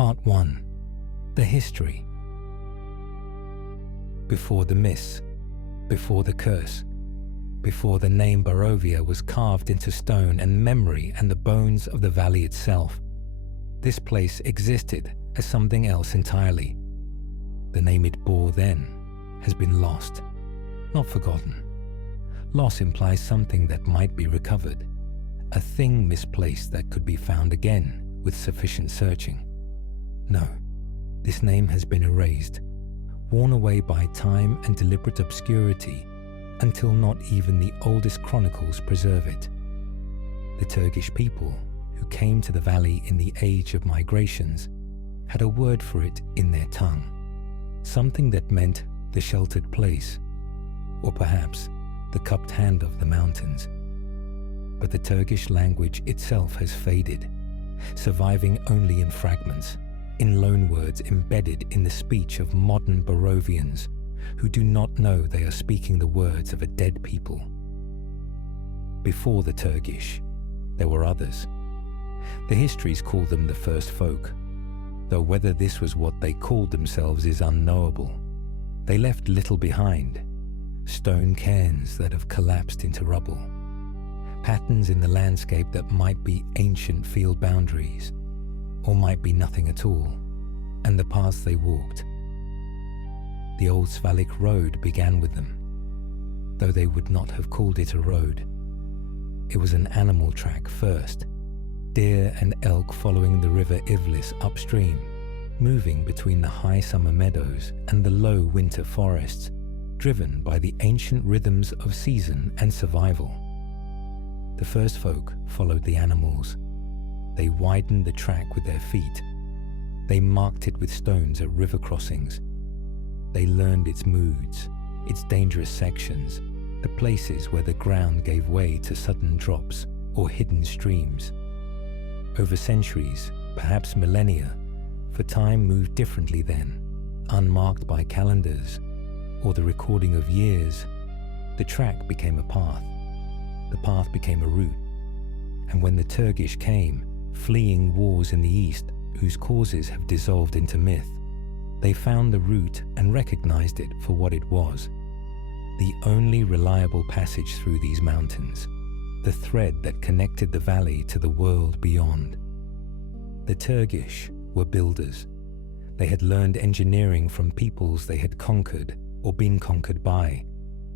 Part 1. The History. Before the myths, before the curse, before the name Barovia was carved into stone and memory and the bones of the valley itself, this place existed as something else entirely. The name it bore then has been lost, not forgotten. Loss implies something that might be recovered, a thing misplaced that could be found again with sufficient searching. No, this name has been erased, worn away by time and deliberate obscurity until not even the oldest chronicles preserve it. The Turkish people who came to the valley in the age of migrations had a word for it in their tongue, something that meant the sheltered place, or perhaps the cupped hand of the mountains. But the Turkish language itself has faded, surviving only in fragments, in loanwords embedded in the speech of modern Barovians who do not know they are speaking the words of a dead people. Before the Turkish, there were others. The histories call them the first folk, though whether this was what they called themselves is unknowable. They left little behind: stone cairns that have collapsed into rubble, patterns in the landscape that might be ancient field boundaries, or might be nothing at all, and the paths they walked. The Old Svalich Road began with them, though they would not have called it a road. It was an animal track first, deer and elk following the river Ivlis upstream, moving between the high summer meadows and the low winter forests, driven by the ancient rhythms of season and survival. The first folk followed the animals. They widened the track with their feet. They marked it with stones at river crossings. They learned its moods, its dangerous sections, the places where the ground gave way to sudden drops or hidden streams. Over centuries, perhaps millennia, for time moved differently then, unmarked by calendars or the recording of years, the track became a path. The path became a route. And when the Turkish came, fleeing wars in the east whose causes have dissolved into myth, they found the route and recognized it for what it was: the only reliable passage through these mountains, the thread that connected the valley to the world beyond. The Turkish were builders. They had learned engineering from peoples they had conquered or been conquered by,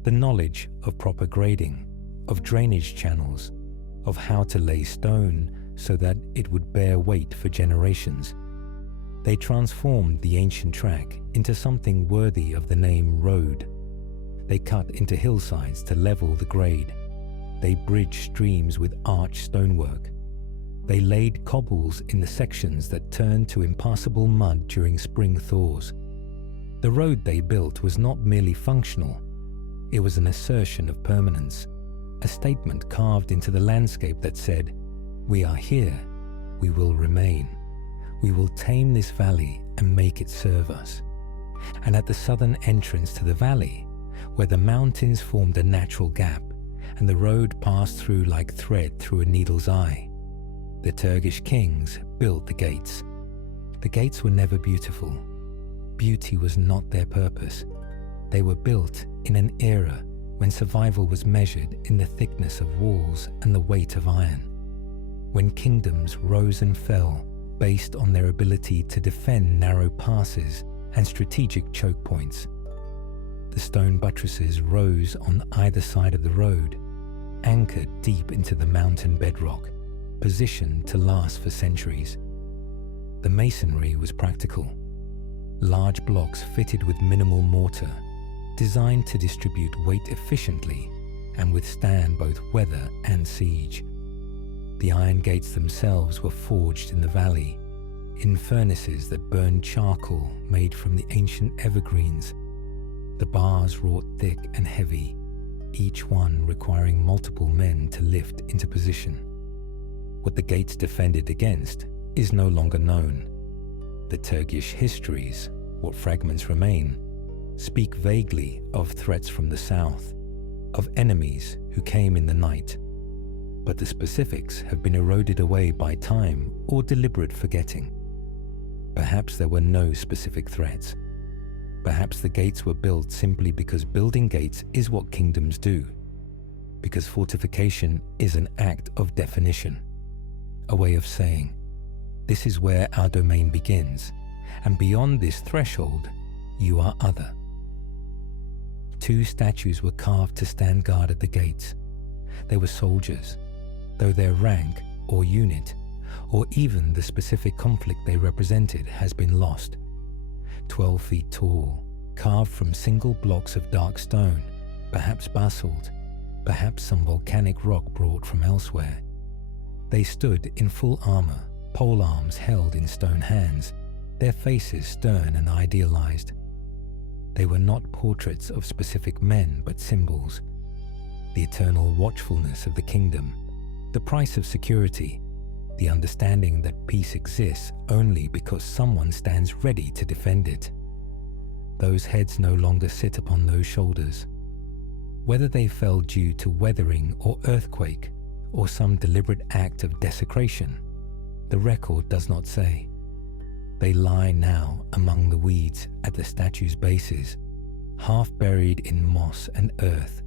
the knowledge of proper grading, of drainage channels, of how to lay stone so that it would bear weight for generations. They transformed the ancient track into something worthy of the name road. They cut into hillsides to level the grade. They bridged streams with arched stonework. They laid cobbles in the sections that turned to impassable mud during spring thaws. The road they built was not merely functional. It was an assertion of permanence, a statement carved into the landscape that said, "We are here, we will remain. We will tame this valley and make it serve us." And at the southern entrance to the valley, where the mountains formed a natural gap and the road passed through like thread through a needle's eye, the Turkish kings built the gates. The gates were never beautiful. Beauty was not their purpose. They were built in an era when survival was measured in the thickness of walls and the weight of iron, when kingdoms rose and fell based on their ability to defend narrow passes and strategic choke points. The stone buttresses rose on either side of the road, anchored deep into the mountain bedrock, positioned to last for centuries. The masonry was practical. Large blocks fitted with minimal mortar, designed to distribute weight efficiently and withstand both weather and siege. The iron gates themselves were forged in the valley, in furnaces that burned charcoal made from the ancient evergreens. The bars wrought thick and heavy, each one requiring multiple men to lift into position. What the gates defended against is no longer known. The Turkish histories, what fragments remain, speak vaguely of threats from the south, of enemies who came in the night, but the specifics have been eroded away by time or deliberate forgetting. Perhaps there were no specific threats. Perhaps the gates were built simply because building gates is what kingdoms do, because fortification is an act of definition, a way of saying, this is where our domain begins, and beyond this threshold, you are other. 2 statues were carved to stand guard at the gates. They were soldiers, though their rank or unit, or even the specific conflict they represented has been lost. 12 feet tall, carved from single blocks of dark stone, perhaps basalt, perhaps some volcanic rock brought from elsewhere. They stood in full armor, pole arms held in stone hands, their faces stern and idealized. They were not portraits of specific men, but symbols. The eternal watchfulness of the kingdom, the price of security, the understanding that peace exists only because someone stands ready to defend it. Those heads no longer sit upon those shoulders. Whether they fell due to weathering or earthquake, or some deliberate act of desecration, the record does not say. They lie now among the weeds at the statue's bases, half buried in moss and earth,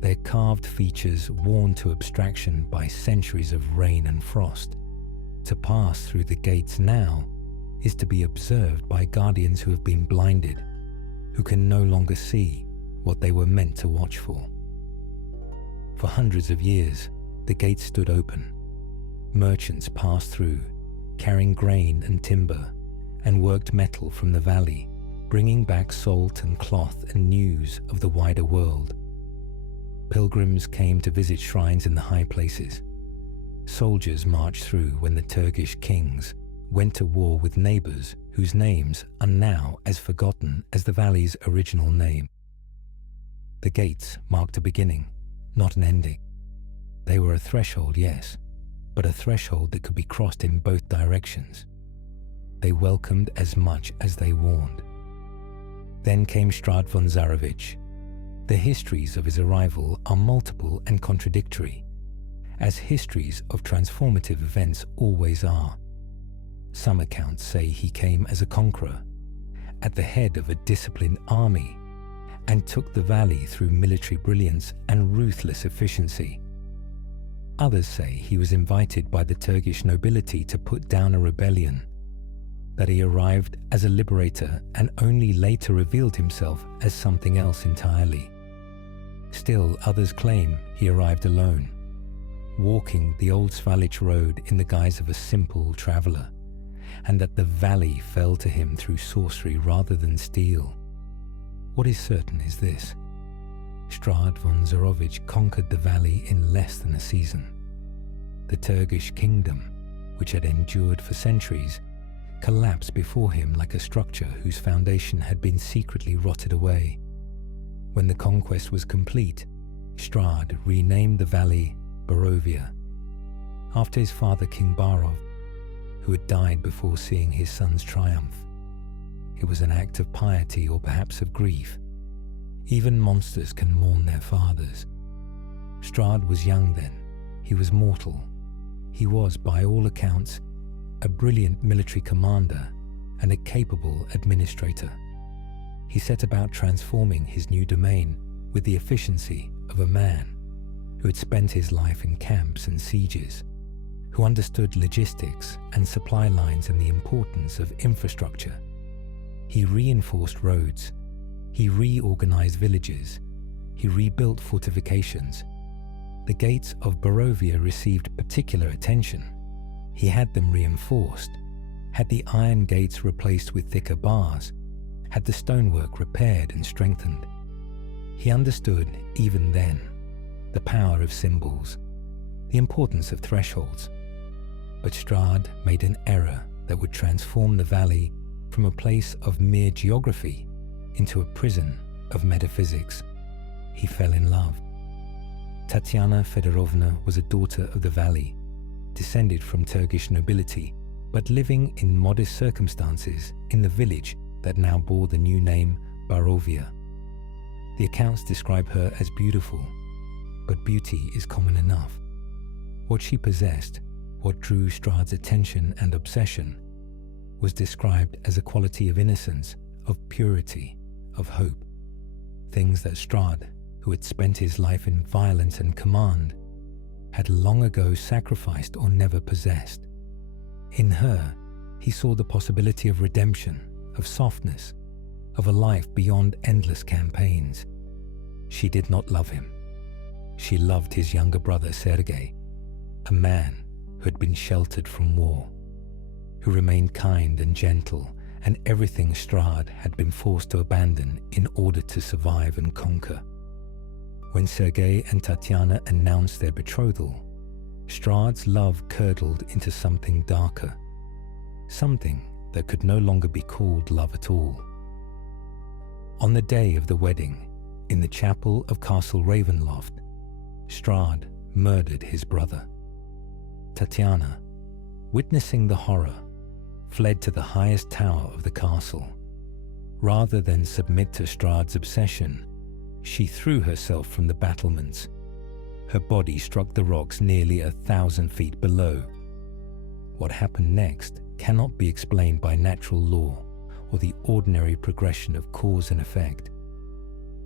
their carved features worn to abstraction by centuries of rain and frost. To pass through the gates now is to be observed by guardians who have been blinded, who can no longer see what they were meant to watch for. For hundreds of years, the gates stood open. Merchants passed through, carrying grain and timber, and worked metal from the valley, bringing back salt and cloth and news of the wider world. Pilgrims came to visit shrines in the high places. Soldiers marched through when the Turkish kings went to war with neighbors whose names are now as forgotten as the valley's original name. The gates marked a beginning, not an ending. They were a threshold, yes, but a threshold that could be crossed in both directions. They welcomed as much as they warned. Then came Strahd von Zarovich. The histories of his arrival are multiple and contradictory, as histories of transformative events always are. Some accounts say he came as a conqueror, at the head of a disciplined army, and took the valley through military brilliance and ruthless efficiency. Others say he was invited by the Turkish nobility to put down a rebellion, that he arrived as a liberator and only later revealed himself as something else entirely. Still, others claim he arrived alone, walking the Old Svalich Road in the guise of a simple traveler, and that the valley fell to him through sorcery rather than steel. What is certain is this: Strahd von Zarovich conquered the valley in less than a season. The Turkish kingdom, which had endured for centuries, collapsed before him like a structure whose foundation had been secretly rotted away. When the conquest was complete, Strahd renamed the valley Barovia, after his father King Barov, who had died before seeing his son's triumph. It was an act of piety or perhaps of grief. Even monsters can mourn their fathers. Strahd was young then. He was mortal. He was, by all accounts, a brilliant military commander and a capable administrator. He set about transforming his new domain with the efficiency of a man who had spent his life in camps and sieges, who understood logistics and supply lines and the importance of infrastructure. He reinforced roads. He reorganized villages. He rebuilt fortifications. The gates of Barovia received particular attention. He had them reinforced, had the iron gates replaced with thicker bars, had the stonework repaired and strengthened. He understood, even then, the power of symbols, the importance of thresholds. But Strahd made an error that would transform the valley from a place of mere geography into a prison of metaphysics. He fell in love. Tatiana Fedorovna was a daughter of the valley, descended from Turkish nobility, but living in modest circumstances in the village that now bore the new name Barovia. The accounts describe her as beautiful, but beauty is common enough. What she possessed, what drew Strahd's attention and obsession, was described as a quality of innocence, of purity, of hope, things that Strahd, who had spent his life in violence and command, had long ago sacrificed or never possessed. In her, he saw the possibility of redemption, of softness, of a life beyond endless campaigns. She did not love him. She loved his younger brother Sergei, a man who had been sheltered from war, who remained kind and gentle, and everything Strahd had been forced to abandon in order to survive and conquer. When Sergei and Tatiana announced their betrothal, Strahd's love curdled into something darker, something that could no longer be called love at all. On the day of the wedding, in the chapel of Castle Ravenloft, Strahd murdered his brother. Tatiana, witnessing the horror, fled to the highest tower of the castle. Rather than submit to Strahd's obsession, she threw herself from the battlements. Her body struck the rocks nearly 1,000 feet below. What happened next cannot be explained by natural law or the ordinary progression of cause and effect.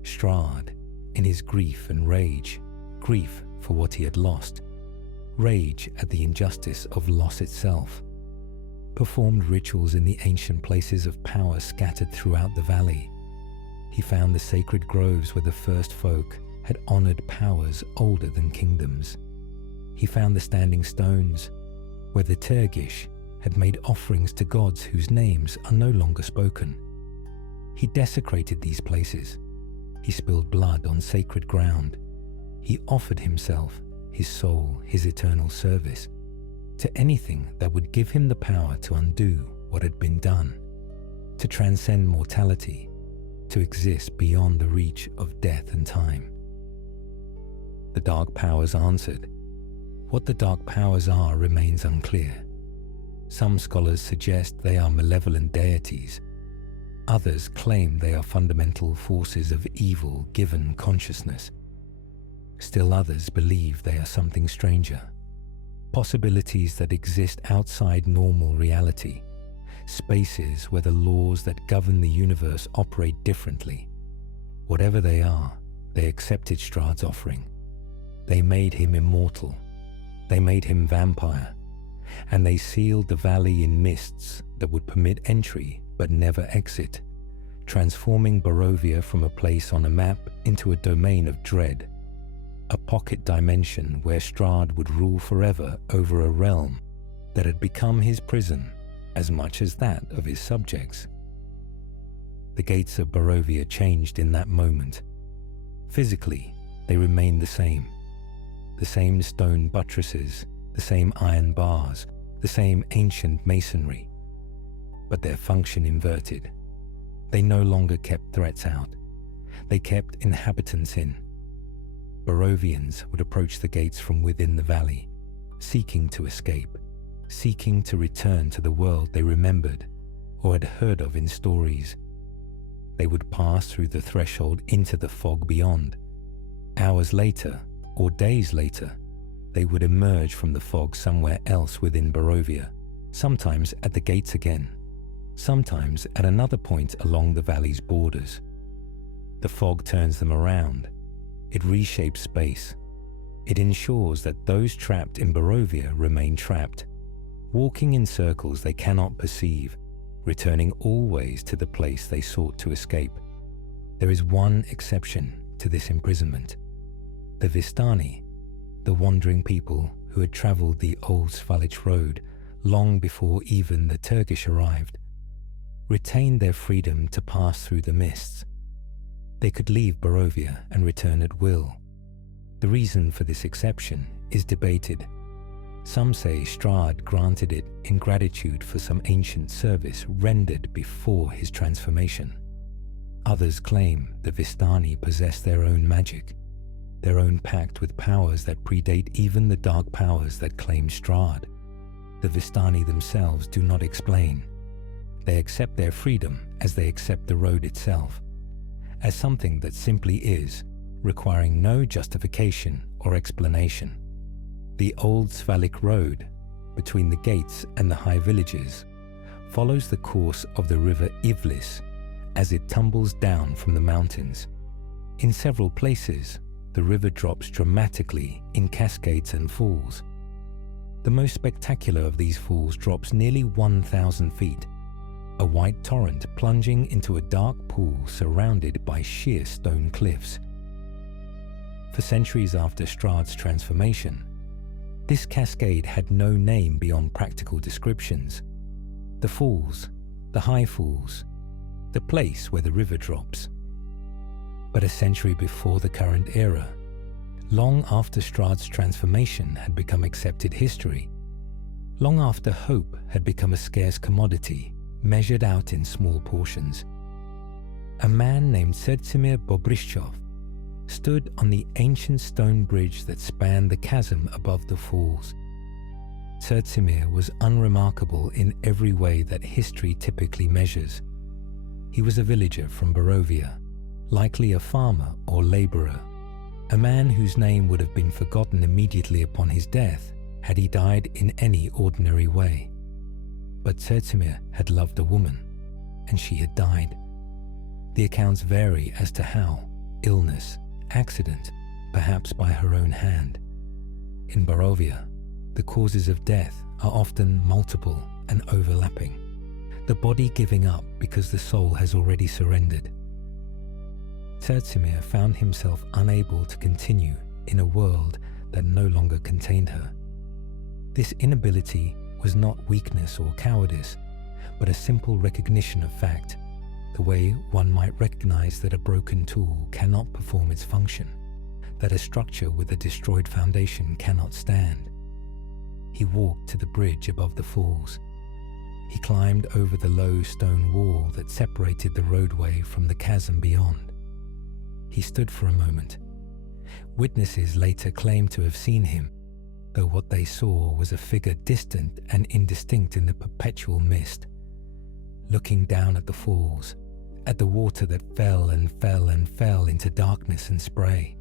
Strahd, in his grief and rage, grief for what he had lost, rage at the injustice of loss itself, performed rituals in the ancient places of power scattered throughout the valley. He found the sacred groves where the first folk had honored powers older than kingdoms. He found the standing stones where the Turgish had made offerings to gods whose names are no longer spoken. He desecrated these places. He spilled blood on sacred ground. He offered himself, his soul, his eternal service, to anything that would give him the power to undo what had been done, to transcend mortality, to exist beyond the reach of death and time. The dark powers answered. What the dark powers are remains unclear. Some scholars suggest they are malevolent deities. Others claim they are fundamental forces of evil given consciousness. Still others believe they are something stranger, possibilities that exist outside normal reality, spaces where the laws that govern the universe operate differently. Whatever they are, they accepted Strahd's offering. They made him immortal. They made him vampire. And they sealed the valley in mists that would permit entry but never exit, transforming Barovia from a place on a map into a domain of dread, a pocket dimension where Strahd would rule forever over a realm that had become his prison as much as that of his subjects. The gates of Barovia changed in that moment. Physically, they remained the same stone buttresses, the same iron bars, the same ancient masonry, but their function inverted. They no longer kept threats out. They kept inhabitants in. Barovians would approach the gates from within the valley, seeking to escape, seeking to return to the world they remembered or had heard of in stories. They would pass through the threshold into the fog beyond. Hours later, or days later, they would emerge from the fog somewhere else within Barovia, sometimes at the gates again, sometimes at another point along the valley's borders. The fog turns them around. It reshapes space. It ensures that those trapped in Barovia remain trapped, walking in circles they cannot perceive, returning always to the place they sought to escape. There is one exception to this imprisonment. The Vistani, the wandering people who had traveled the Old Svalich Road long before even the Turkish arrived, retained their freedom to pass through the mists. They could leave Barovia and return at will. The reason for this exception is debated. Some say Strahd granted it in gratitude for some ancient service rendered before his transformation. Others claim the Vistani possess their own magic, their own pact with powers that predate even the dark powers that claim Strahd. The Vistani themselves do not explain. They accept their freedom as they accept the road itself, as something that simply is, requiring no justification or explanation. The Old Svalich Road, between the gates and the high villages, follows the course of the river Ivlis as it tumbles down from the mountains. In several places, the river drops dramatically in cascades and falls. The most spectacular of these falls drops nearly 1,000 feet, a white torrent plunging into a dark pool surrounded by sheer stone cliffs. For centuries after Strahd's transformation, this cascade had no name beyond practical descriptions. The falls, the high falls, the place where the river drops. But a century before the current era, long after Strahd's transformation had become accepted history, long after hope had become a scarce commodity measured out in small portions, a man named Czerdzimir Bobriszczov stood on the ancient stone bridge that spanned the chasm above the falls. Czerdzimir was unremarkable in every way that history typically measures. He was a villager from Barovia, likely a farmer or laborer, a man whose name would have been forgotten immediately upon his death had he died in any ordinary way. But Czerdzimir had loved a woman, and she had died. The accounts vary as to how: illness, accident, perhaps by her own hand. In Barovia, the causes of death are often multiple and overlapping, the body giving up because the soul has already surrendered. Czerdzimir found himself unable to continue in a world that no longer contained her. This inability was not weakness or cowardice, but a simple recognition of fact, the way one might recognize that a broken tool cannot perform its function, that a structure with a destroyed foundation cannot stand. He walked to the bridge above the falls. He climbed over the low stone wall that separated the roadway from the chasm beyond. He stood for a moment. Witnesses later claimed to have seen him, though what they saw was a figure distant and indistinct in the perpetual mist, looking down at the falls, at the water that fell and fell and fell into darkness and spray.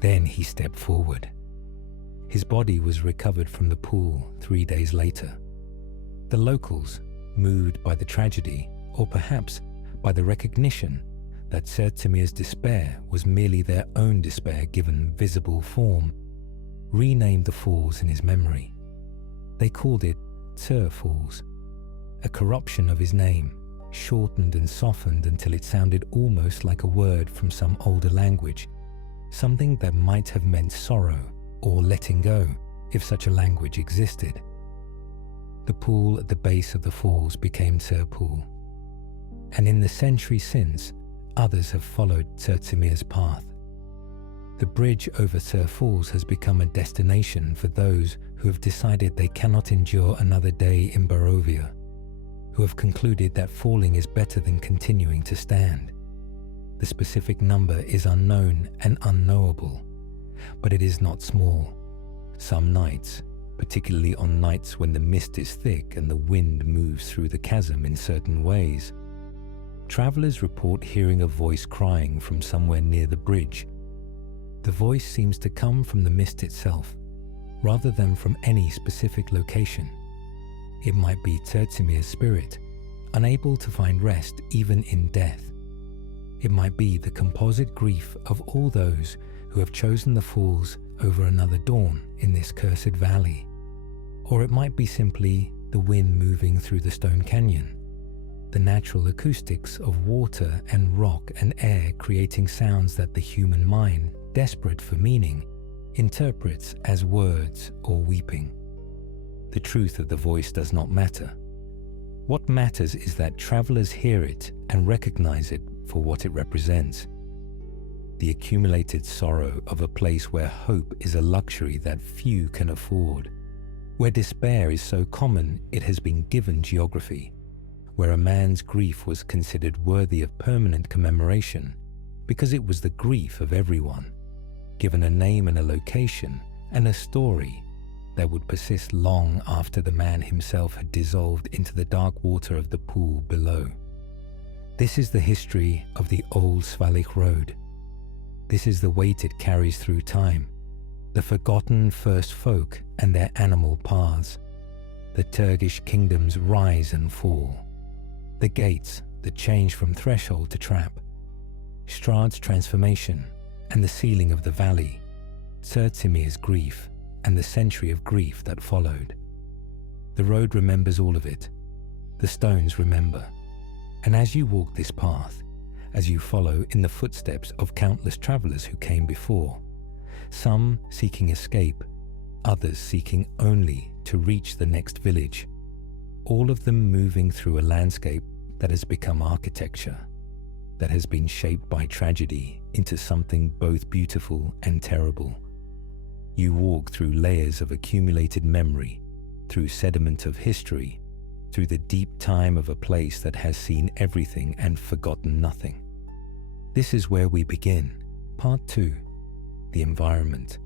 Then he stepped forward. His body was recovered from the pool 3 days later. The locals, moved by the tragedy, or perhaps by the recognition that Czerdzimir's despair was merely their own despair given visible form, renamed the falls in his memory. They called it Cer Falls, a corruption of his name, shortened and softened until it sounded almost like a word from some older language, something that might have meant sorrow or letting go if such a language existed. The pool at the base of the falls became Cer Pool, and in the century since, others have followed Czerdzimir's path. The bridge over Cer Falls has become a destination for those who have decided they cannot endure another day in Barovia, who have concluded that falling is better than continuing to stand. The specific number is unknown and unknowable, but it is not small. Some nights, particularly on nights when the mist is thick and the wind moves through the chasm in certain ways, travelers report hearing a voice crying from somewhere near the bridge. The voice seems to come from the mist itself, rather than from any specific location. It might be Czerdzimir's spirit, unable to find rest even in death. It might be the composite grief of all those who have chosen the falls over another dawn in this cursed valley. Or it might be simply the wind moving through the stone canyon, the natural acoustics of water and rock and air creating sounds that the human mind, desperate for meaning, interprets as words or weeping. The truth of the voice does not matter. What matters is that travelers hear it and recognize it for what it represents. The accumulated sorrow of a place where hope is a luxury that few can afford, where despair is so common it has been given geography, where a man's grief was considered worthy of permanent commemoration because it was the grief of everyone, given a name and a location and a story that would persist long after the man himself had dissolved into the dark water of the pool below. This is the history of the Old Svalich Road. This is the weight it carries through time, the forgotten first folk and their animal paths, The Turkish kingdoms rise and fall. The gates that change from threshold to trap. Strahd's transformation and the sealing of the valley. Tsurtsimir's grief and the century of grief that followed. The road remembers all of it. The stones remember. And as you walk this path, as you follow in the footsteps of countless travelers who came before, some seeking escape, others seeking only to reach the next village, all of them moving through a landscape that has become architecture, that has been shaped by tragedy into something both beautiful and terrible. You walk through layers of accumulated memory, through sediment of history, through the deep time of a place that has seen everything and forgotten nothing. This is where we begin. Part 2. The environment.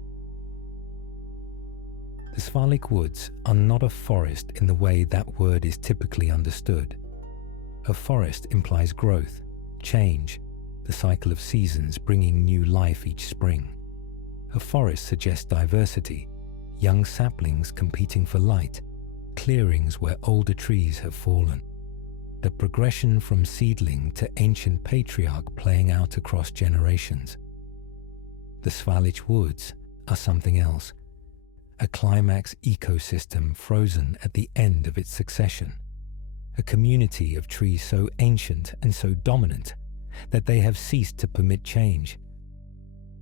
The Svalich Woods are not a forest in the way that word is typically understood. A forest implies growth, change, the cycle of seasons bringing new life each spring. A forest suggests diversity, young saplings competing for light, clearings where older trees have fallen. The progression from seedling to ancient patriarch playing out across generations. The Svalich Woods are something else. A climax ecosystem frozen at the end of its succession. A community of trees so ancient and so dominant that they have ceased to permit change.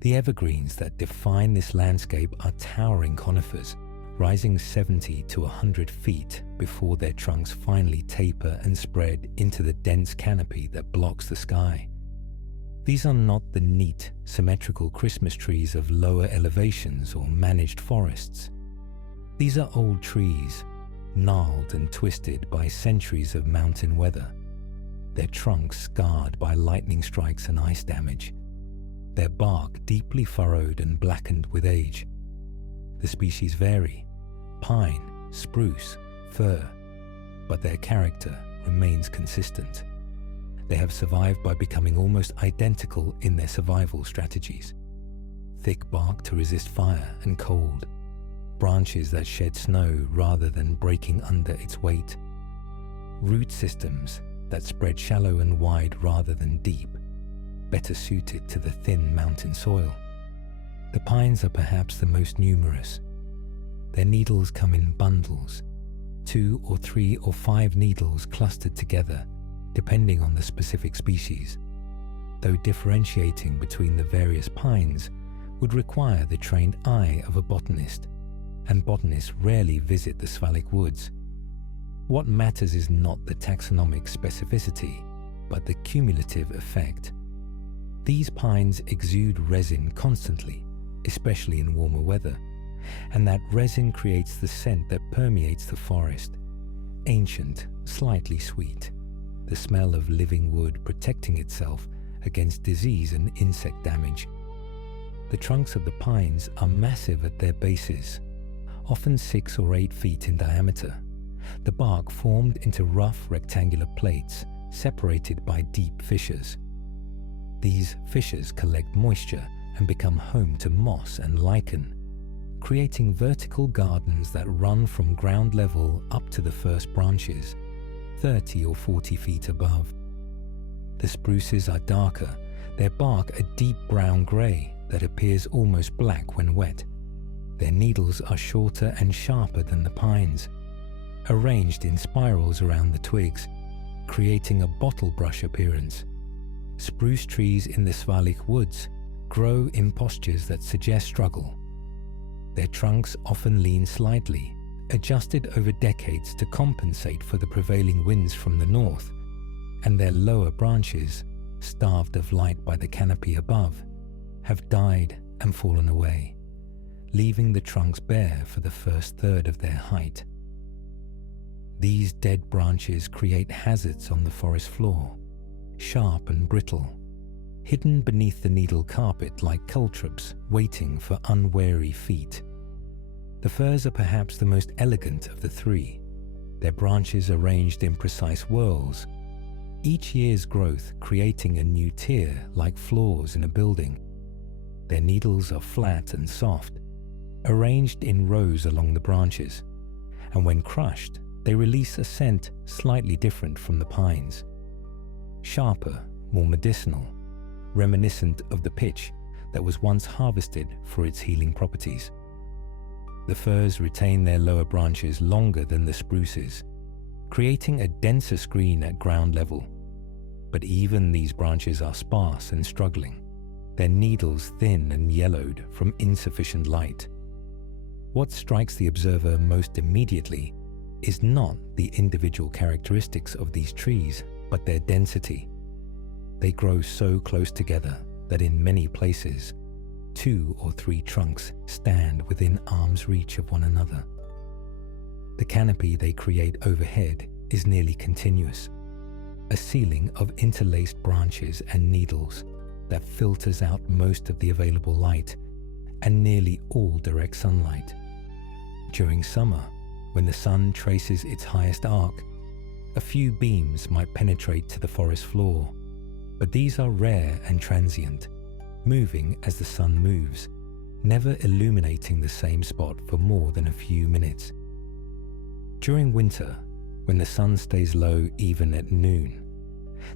The evergreens that define this landscape are towering conifers, rising 70 to 100 feet before their trunks finally taper and spread into the dense canopy that blocks the sky. These are not the neat, symmetrical Christmas trees of lower elevations or managed forests. These are old trees, gnarled and twisted by centuries of mountain weather, their trunks scarred by lightning strikes and ice damage, their bark deeply furrowed and blackened with age. The species vary: pine, spruce, fir, but their character remains consistent. They have survived by becoming almost identical in their survival strategies. Thick bark to resist fire and cold, branches that shed snow rather than breaking under its weight, root systems that spread shallow and wide rather than deep, better suited to the thin mountain soil. The pines are perhaps the most numerous. Their needles come in bundles, 2 or 3 or 5 needles clustered together, depending on the specific species, though differentiating between the various pines would require the trained eye of a botanist, and botanists rarely visit the Svalich Woods. What matters is not the taxonomic specificity, but the cumulative effect. These pines exude resin constantly, especially in warmer weather, and that resin creates the scent that permeates the forest, ancient, slightly sweet, the smell of living wood protecting itself against disease and insect damage. The trunks of the pines are massive at their bases, often 6 or 8 feet in diameter, the bark formed into rough rectangular plates separated by deep fissures. These fissures collect moisture and become home to moss and lichen, creating vertical gardens that run from ground level up to the first branches, 30 or 40 feet above. The spruces are darker, their bark a deep brown grey that appears almost black when wet. Their needles are shorter and sharper than the pines, arranged in spirals around the twigs, creating a bottle brush appearance. Spruce trees in the Svalich Woods grow in postures that suggest struggle. Their trunks often lean slightly, adjusted over decades to compensate for the prevailing winds from the north, and their lower branches, starved of light by the canopy above, have died and fallen away, leaving the trunks bare for the first third of their height. These dead branches create hazards on the forest floor, sharp and brittle, hidden beneath the needle carpet like caltrops waiting for unwary feet. The firs are perhaps the most elegant of the three, their branches arranged in precise whorls, each year's growth creating a new tier like floors in a building. Their needles are flat and soft, arranged in rows along the branches, and when crushed, they release a scent slightly different from the pines. Sharper, more medicinal, reminiscent of the pitch that was once harvested for its healing properties. The firs retain their lower branches longer than the spruces, creating a denser screen at ground level. But even these branches are sparse and struggling, their needles thin and yellowed from insufficient light. What strikes the observer most immediately is not the individual characteristics of these trees, but their density. They grow so close together that in many places, 2 or 3 trunks stand within arm's reach of one another. The canopy they create overhead is nearly continuous, a ceiling of interlaced branches and needles that filters out most of the available light and nearly all direct sunlight. During summer, when the sun traces its highest arc, a few beams might penetrate to the forest floor, but these are rare and transient, moving as the sun moves, never illuminating the same spot for more than a few minutes. During winter, when the sun stays low even at noon,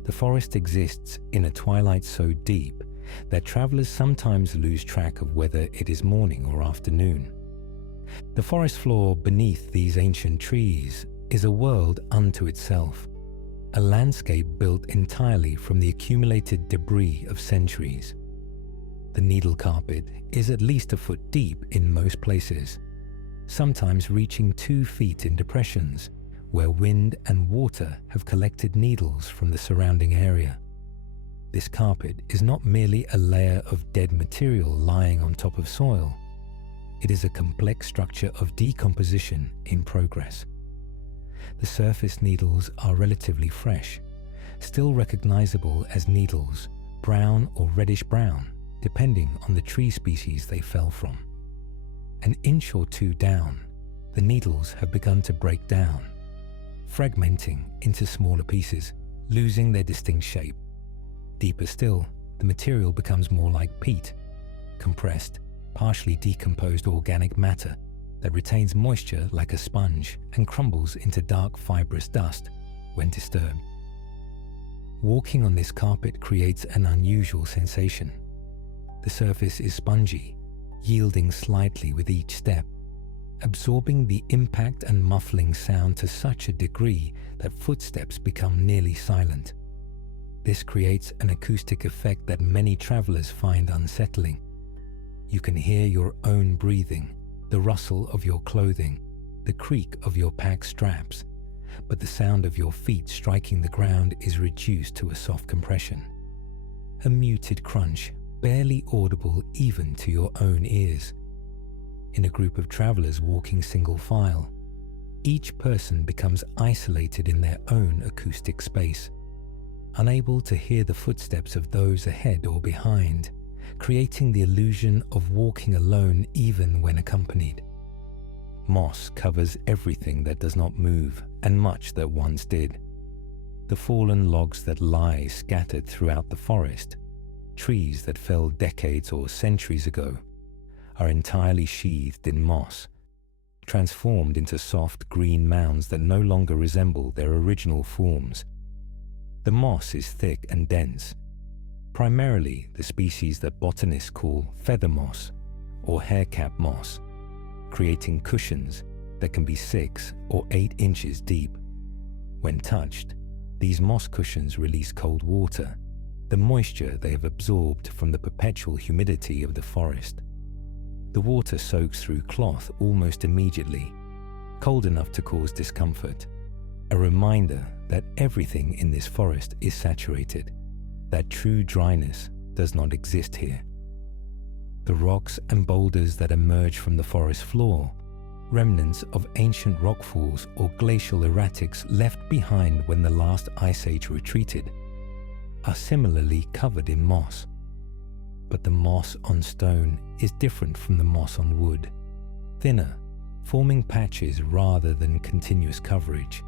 the forest exists in a twilight so deep that travelers sometimes lose track of whether it is morning or afternoon. The forest floor beneath these ancient trees is a world unto itself, a landscape built entirely from the accumulated debris of centuries. The needle carpet is at least a foot deep in most places, sometimes reaching 2 feet in depressions where wind and water have collected needles from the surrounding area. This carpet is not merely a layer of dead material lying on top of soil. It is a complex structure of decomposition in progress. The surface needles are relatively fresh, still recognizable as needles, brown or reddish-brown, depending on the tree species they fell from. An inch or 2 down, the needles have begun to break down, fragmenting into smaller pieces, losing their distinct shape. Deeper still, the material becomes more like peat, compressed, partially decomposed organic matter that retains moisture like a sponge and crumbles into dark fibrous dust when disturbed. Walking on this carpet creates an unusual sensation. The surface is spongy, yielding slightly with each step, absorbing the impact and muffling sound to such a degree that footsteps become nearly silent. This creates an acoustic effect that many travelers find unsettling. You can hear your own breathing, the rustle of your clothing, the creak of your pack straps, but the sound of your feet striking the ground is reduced to a soft compression, a muted crunch, barely audible even to your own ears. In a group of travelers walking single file, each person becomes isolated in their own acoustic space, unable to hear the footsteps of those ahead or behind, creating the illusion of walking alone even when accompanied. Moss covers everything that does not move and much that once did. The fallen logs that lie scattered throughout the forest, trees that fell decades or centuries ago, are entirely sheathed in moss, transformed into soft green mounds that no longer resemble their original forms. The moss is thick and dense, primarily the species that botanists call feather moss or haircap moss, creating cushions that can be 6 or 8 inches deep. When touched, these moss cushions release cold water, the moisture they have absorbed from the perpetual humidity of the forest. The water soaks through cloth almost immediately, cold enough to cause discomfort, a reminder that everything in this forest is saturated, that true dryness does not exist here. The rocks and boulders that emerge from the forest floor, remnants of ancient rockfalls or glacial erratics left behind when the last ice age retreated, are similarly covered in moss. But the moss on stone is different from the moss on wood, thinner, forming patches rather than continuous coverage,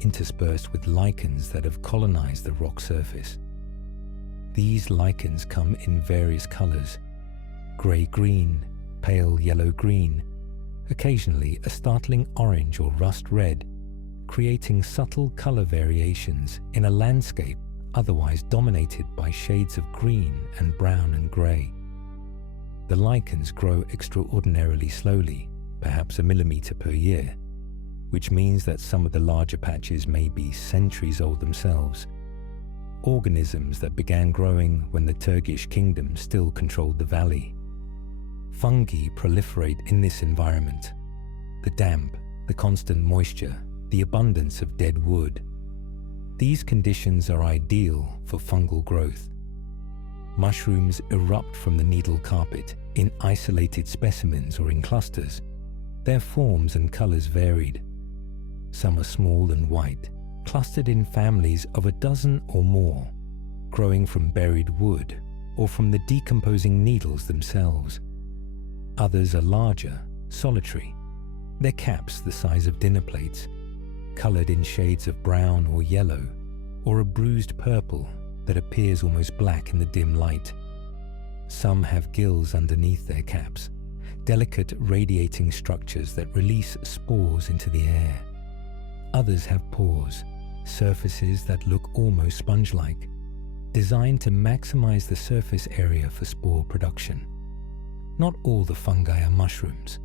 interspersed with lichens that have colonized the rock surface. These lichens come in various colors: gray-green, pale yellow-green, occasionally a startling orange or rust red, creating subtle color variations in a landscape otherwise dominated by shades of green and brown and grey. The lichens grow extraordinarily slowly, perhaps a millimetre per year, which means that some of the larger patches may be centuries old themselves. Organisms that began growing when the Turkish kingdom still controlled the valley. Fungi proliferate in this environment. The damp, the constant moisture, the abundance of dead wood. These conditions are ideal for fungal growth. Mushrooms erupt from the needle carpet in isolated specimens or in clusters. Their forms and colors varied. Some are small and white, clustered in families of a dozen or more, growing from buried wood or from the decomposing needles themselves. Others are larger, solitary, their caps the size of dinner plates, colored in shades of brown or yellow, or a bruised purple that appears almost black in the dim light. Some have gills underneath their caps, delicate radiating structures that release spores into the air. Others have pores, surfaces that look almost sponge-like, designed to maximize the surface area for spore production. Not all the fungi are mushrooms.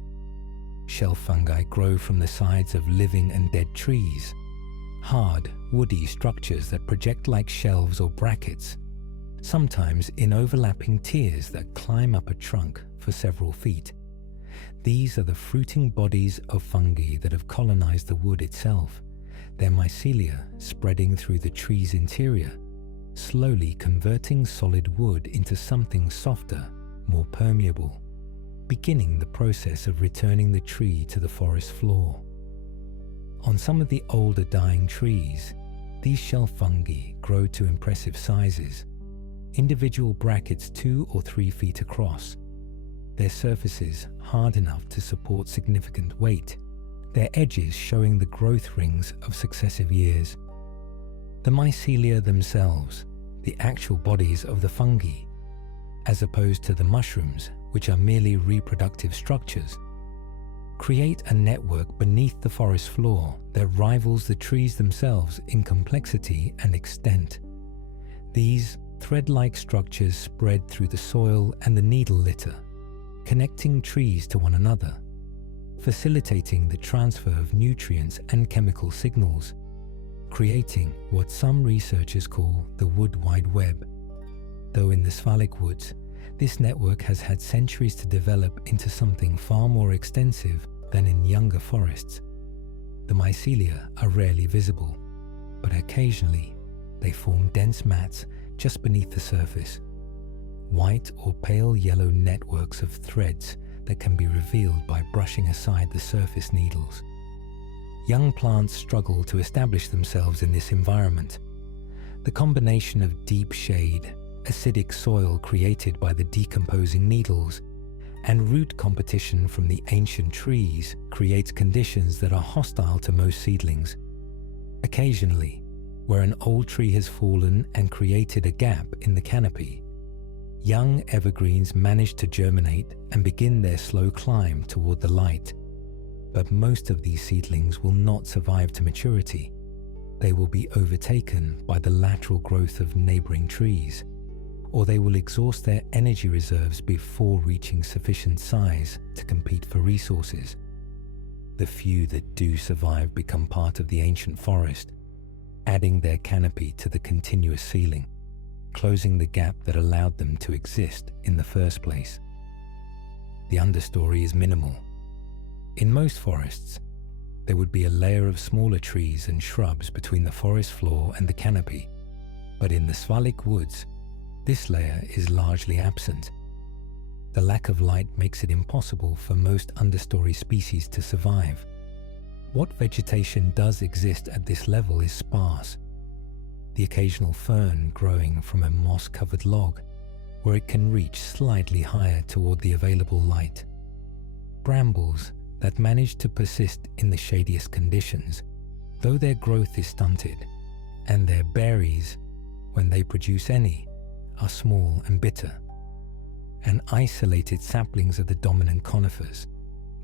Shelf fungi grow from the sides of living and dead trees, hard, woody structures that project like shelves or brackets, sometimes in overlapping tiers that climb up a trunk for several feet. These are the fruiting bodies of fungi that have colonized the wood itself, their mycelia spreading through the tree's interior, slowly converting solid wood into something softer, more permeable, beginning the process of returning the tree to the forest floor. On some of the older dying trees, these shelf fungi grow to impressive sizes, individual brackets 2 or 3 feet across, their surfaces hard enough to support significant weight, their edges showing the growth rings of successive years. The mycelia themselves, the actual bodies of the fungi, as opposed to the mushrooms, which are merely reproductive structures, create a network beneath the forest floor that rivals the trees themselves in complexity and extent. These thread-like structures spread through the soil and the needle litter, connecting trees to one another, facilitating the transfer of nutrients and chemical signals, creating what some researchers call the wood wide web. Though in the Svalich Woods, this network has had centuries to develop into something far more extensive than in younger forests. The mycelia are rarely visible, but occasionally they form dense mats just beneath the surface, white or pale yellow networks of threads that can be revealed by brushing aside the surface needles. Young plants struggle to establish themselves in this environment. The combination of deep shade, acidic soil created by the decomposing needles, and root competition from the ancient trees creates conditions that are hostile to most seedlings. Occasionally, where an old tree has fallen and created a gap in the canopy, young evergreens manage to germinate and begin their slow climb toward the light. But most of these seedlings will not survive to maturity. They will be overtaken by the lateral growth of neighboring trees, or they will exhaust their energy reserves before reaching sufficient size to compete for resources. The few that do survive become part of the ancient forest, adding their canopy to the continuous ceiling, closing the gap that allowed them to exist in the first place. The understory is minimal. In most forests, there would be a layer of smaller trees and shrubs between the forest floor and the canopy, but in the Svalich Woods, this layer is largely absent. The lack of light makes it impossible for most understory species to survive. What vegetation does exist at this level is sparse. The occasional fern growing from a moss-covered log, where it can reach slightly higher toward the available light. Brambles that manage to persist in the shadiest conditions, though their growth is stunted, and their berries, when they produce any, are small and bitter, and isolated saplings of the dominant conifers,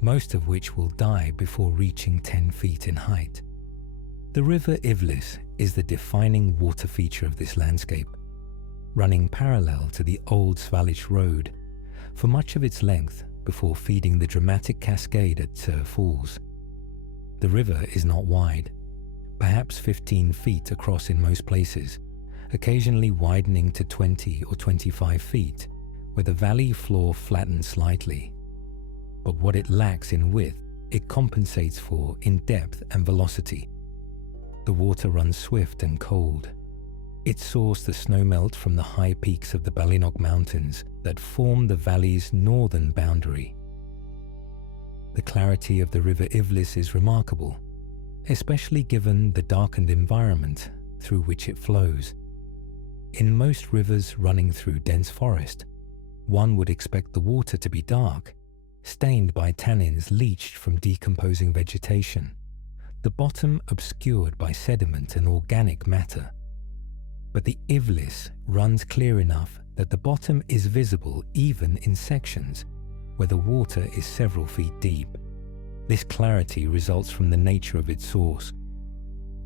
most of which will die before reaching 10 feet in height. The River Ivlis is the defining water feature of this landscape, running parallel to the Old Svalich Road for much of its length before feeding the dramatic cascade at Falls. The river is not wide, perhaps 15 feet across in most places, occasionally widening to 20 or 25 feet, where the valley floor flattens slightly. But what it lacks in width, it compensates for in depth and velocity. The water runs swift and cold. It sources the snowmelt from the high peaks of the Ballinok Mountains that form the valley's northern boundary. The clarity of the River Ivlis is remarkable, especially given the darkened environment through which it flows. In most rivers running through dense forest, one would expect the water to be dark, stained by tannins leached from decomposing vegetation, the bottom obscured by sediment and organic matter. But the Ivlis runs clear enough that the bottom is visible even in sections where the water is several feet deep. This clarity results from the nature of its source.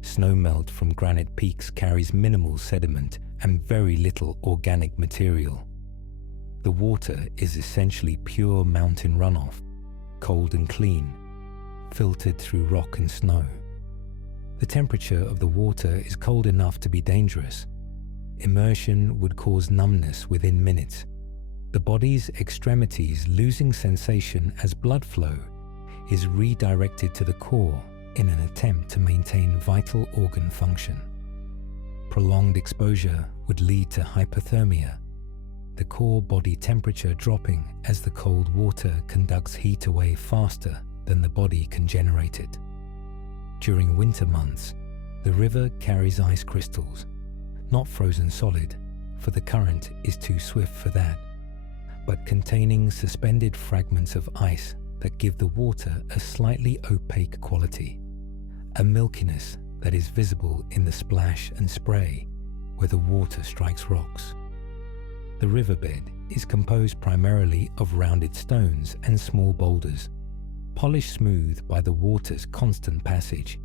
Snowmelt from granite peaks carries minimal sediment and very little organic material. The water is essentially pure mountain runoff, cold and clean, filtered through rock and snow. The temperature of the water is cold enough to be dangerous. Immersion would cause numbness within minutes, the body's extremities losing sensation as blood flow is redirected to the core in an attempt to maintain vital organ function. Prolonged exposure would lead to hypothermia, the core body temperature dropping as the cold water conducts heat away faster than the body can generate it. During winter months, the river carries ice crystals, not frozen solid, for the current is too swift for that, but containing suspended fragments of ice that give the water a slightly opaque quality, a milkiness that is visible in the splash and spray where the water strikes rocks. The riverbed is composed primarily of rounded stones and small boulders, polished smooth by the water's constant passage.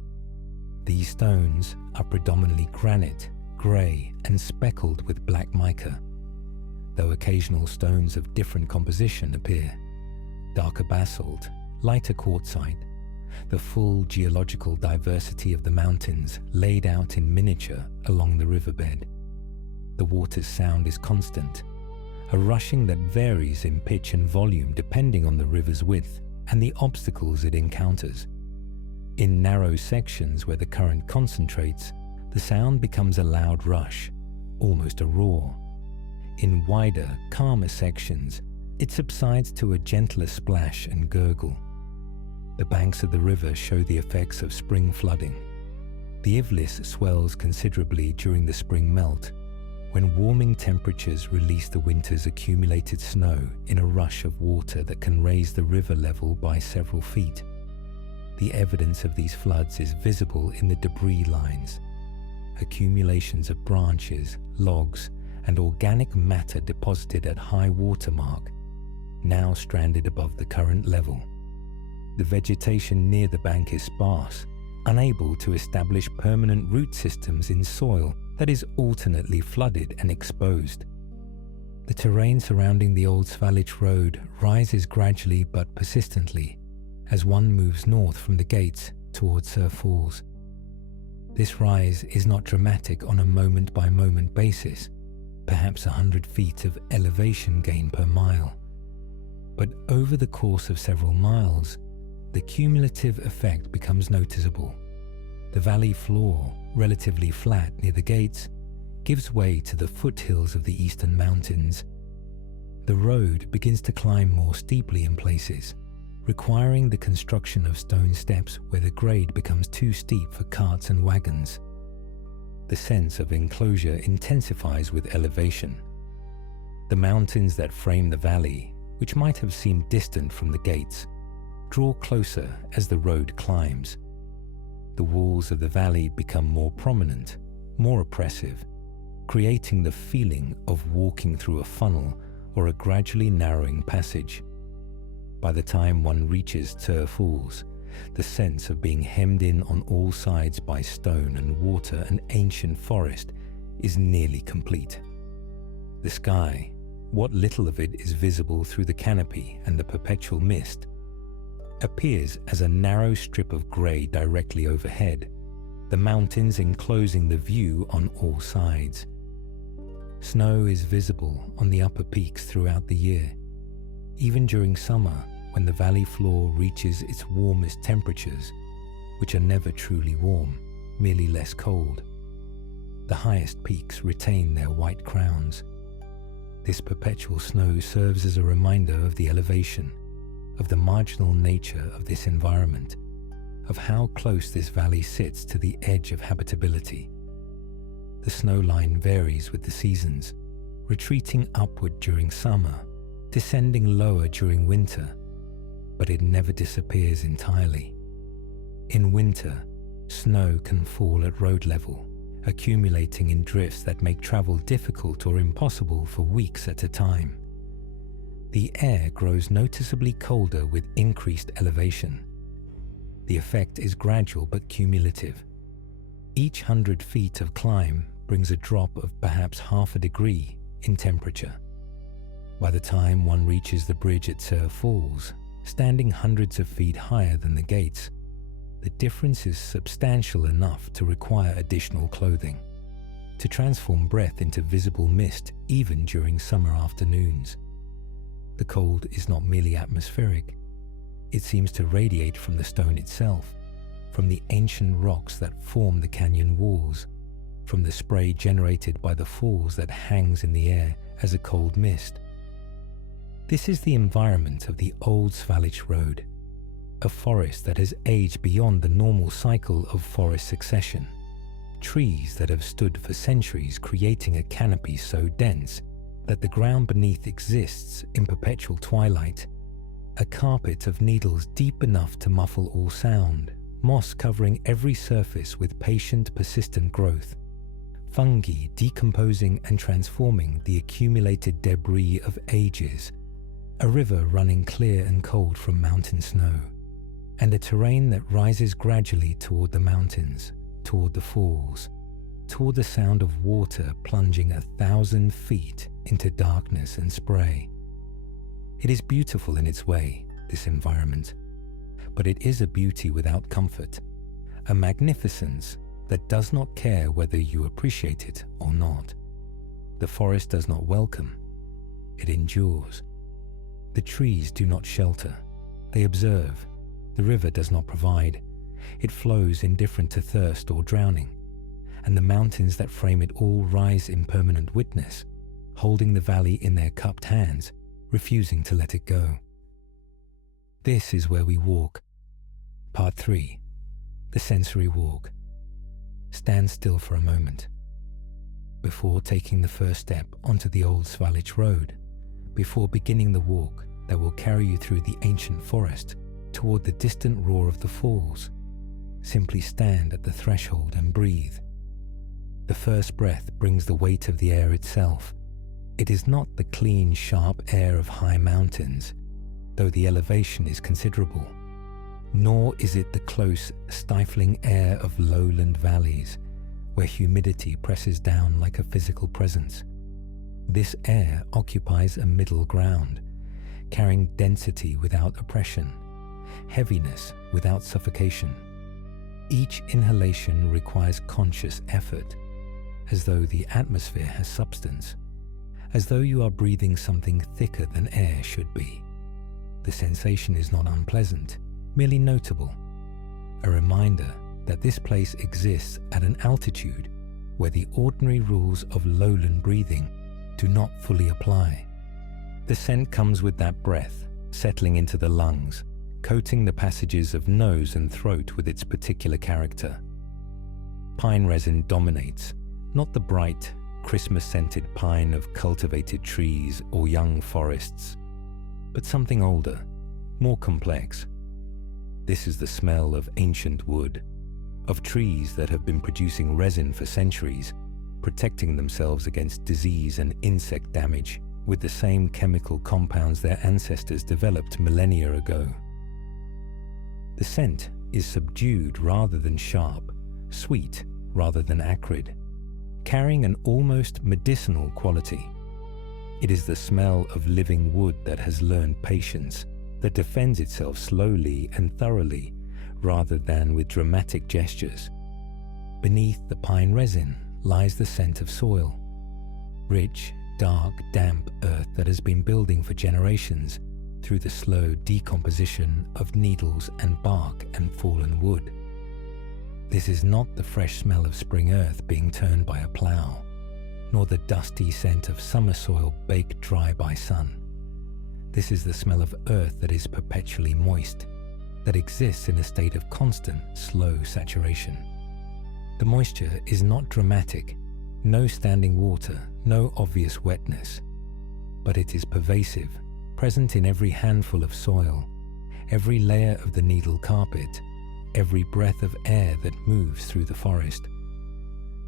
These stones are predominantly granite, grey and speckled with black mica, though occasional stones of different composition appear, darker basalt, lighter quartzite, the full geological diversity of the mountains laid out in miniature along the riverbed. The water's sound is constant, a rushing that varies in pitch and volume depending on the river's width and the obstacles it encounters. In narrow sections where the current concentrates, the sound becomes a loud rush, almost a roar. In wider, calmer sections, it subsides to a gentler splash and gurgle. The banks of the river show the effects of spring flooding. The Ivlis swells considerably during the spring melt, when warming temperatures release the winter's accumulated snow in a rush of water that can raise the river level by several feet. The evidence of these floods is visible in the debris lines, accumulations of branches, logs, and organic matter deposited at high water mark, now stranded above the current level. The vegetation near the bank is sparse, unable to establish permanent root systems in soil that is alternately flooded and exposed. The terrain surrounding the Old Svalich Road rises gradually but persistently as one moves north from the gates towards Falls. This rise is not dramatic on a moment-by-moment basis, perhaps 100 feet of elevation gain per mile. But over the course of several miles, the cumulative effect becomes noticeable. The valley floor, relatively flat near the gates, gives way to the foothills of the eastern mountains. The road begins to climb more steeply in places, requiring the construction of stone steps where the grade becomes too steep for carts and wagons. The sense of enclosure intensifies with elevation. The mountains that frame the valley, which might have seemed distant from the gates, draw closer as the road climbs. The walls of the valley become more prominent, more oppressive, creating the feeling of walking through a funnel or a gradually narrowing passage. By the time one reaches Ter Falls, the sense of being hemmed in on all sides by stone and water and ancient forest is nearly complete. The sky, what little of it is visible through the canopy and the perpetual mist, appears as a narrow strip of grey directly overhead, the mountains enclosing the view on all sides. Snow is visible on the upper peaks throughout the year, even during summer when the valley floor reaches its warmest temperatures, which are never truly warm, merely less cold. The highest peaks retain their white crowns. This perpetual snow serves as a reminder of the elevation, of the marginal nature of this environment, of how close this valley sits to the edge of habitability. The snow line varies with the seasons, retreating upward during summer, descending lower during winter, but it never disappears entirely. In winter, snow can fall at road level, accumulating in drifts that make travel difficult or impossible for weeks at a time. The air grows noticeably colder with increased elevation. The effect is gradual but cumulative. Each 100 feet of climb brings a drop of perhaps half a degree in temperature. By the time one reaches the bridge at Ter Falls, standing hundreds of feet higher than the gates, the difference is substantial enough to require additional clothing, to transform breath into visible mist even during summer afternoons. The cold is not merely atmospheric. It seems to radiate from the stone itself, from the ancient rocks that form the canyon walls, from the spray generated by the falls that hangs in the air as a cold mist. This is the environment of the Old Svalich Road, a forest that has aged beyond the normal cycle of forest succession. Trees that have stood for centuries creating a canopy so dense that the ground beneath exists in perpetual twilight, a carpet of needles deep enough to muffle all sound, moss covering every surface with patient, persistent growth, fungi decomposing and transforming the accumulated debris of ages, a river running clear and cold from mountain snow, and a terrain that rises gradually toward the mountains, toward the falls, toward the sound of water plunging 1,000 feet into darkness and spray. It is beautiful in its way, this environment, but it is a beauty without comfort, a magnificence that does not care whether you appreciate it or not. The forest does not welcome, it endures. The trees do not shelter, they observe. The river does not provide, it flows indifferent to thirst or drowning, and the mountains that frame it all rise in permanent witness, holding the valley in their cupped hands, refusing to let it go. This is where we walk. Part 3. The sensory walk. Stand still for a moment. Before taking the first step onto the Old Svalich Road, before beginning the walk that will carry you through the ancient forest toward the distant roar of the falls, simply stand at the threshold and breathe. The first breath brings the weight of the air itself. It is not the clean, sharp air of high mountains, though the elevation is considerable, nor is it the close, stifling air of lowland valleys, where humidity presses down like a physical presence. This air occupies a middle ground, carrying density without oppression, heaviness without suffocation. Each inhalation requires conscious effort, as though the atmosphere has substance, as though you are breathing something thicker than air should be. The sensation is not unpleasant, merely notable, a reminder that this place exists at an altitude where the ordinary rules of lowland breathing do not fully apply. The scent comes with that breath, settling into the lungs, coating the passages of nose and throat with its particular character. Pine resin dominates, not the bright, Christmas-scented pine of cultivated trees or young forests, but something older, more complex. This is the smell of ancient wood, of trees that have been producing resin for centuries, protecting themselves against disease and insect damage, with the same chemical compounds their ancestors developed millennia ago. The scent is subdued rather than sharp, sweet rather than acrid, carrying an almost medicinal quality. It is the smell of living wood that has learned patience, that defends itself slowly and thoroughly rather than with dramatic gestures. Beneath the pine resin lies the scent of soil, rich, dark, damp earth that has been building for generations through the slow decomposition of needles and bark and fallen wood. This is not the fresh smell of spring earth being turned by a plough, nor the dusty scent of summer soil baked dry by sun. This is the smell of earth that is perpetually moist, that exists in a state of constant, slow saturation. The moisture is not dramatic, no standing water, no obvious wetness, but it is pervasive, present in every handful of soil, every layer of the needle carpet, every breath of air that moves through the forest.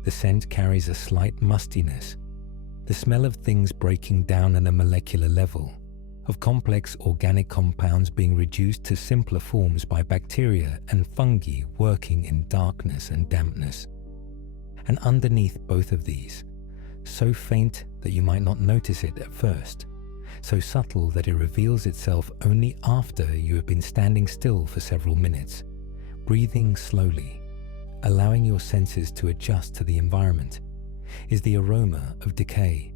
The scent carries a slight mustiness, the smell of things breaking down at a molecular level, of complex organic compounds being reduced to simpler forms by bacteria and fungi working in darkness and dampness. And underneath both of these, so faint that you might not notice it at first, so subtle that it reveals itself only after you have been standing still for several minutes, breathing slowly, allowing your senses to adjust to the environment, is the aroma of decay.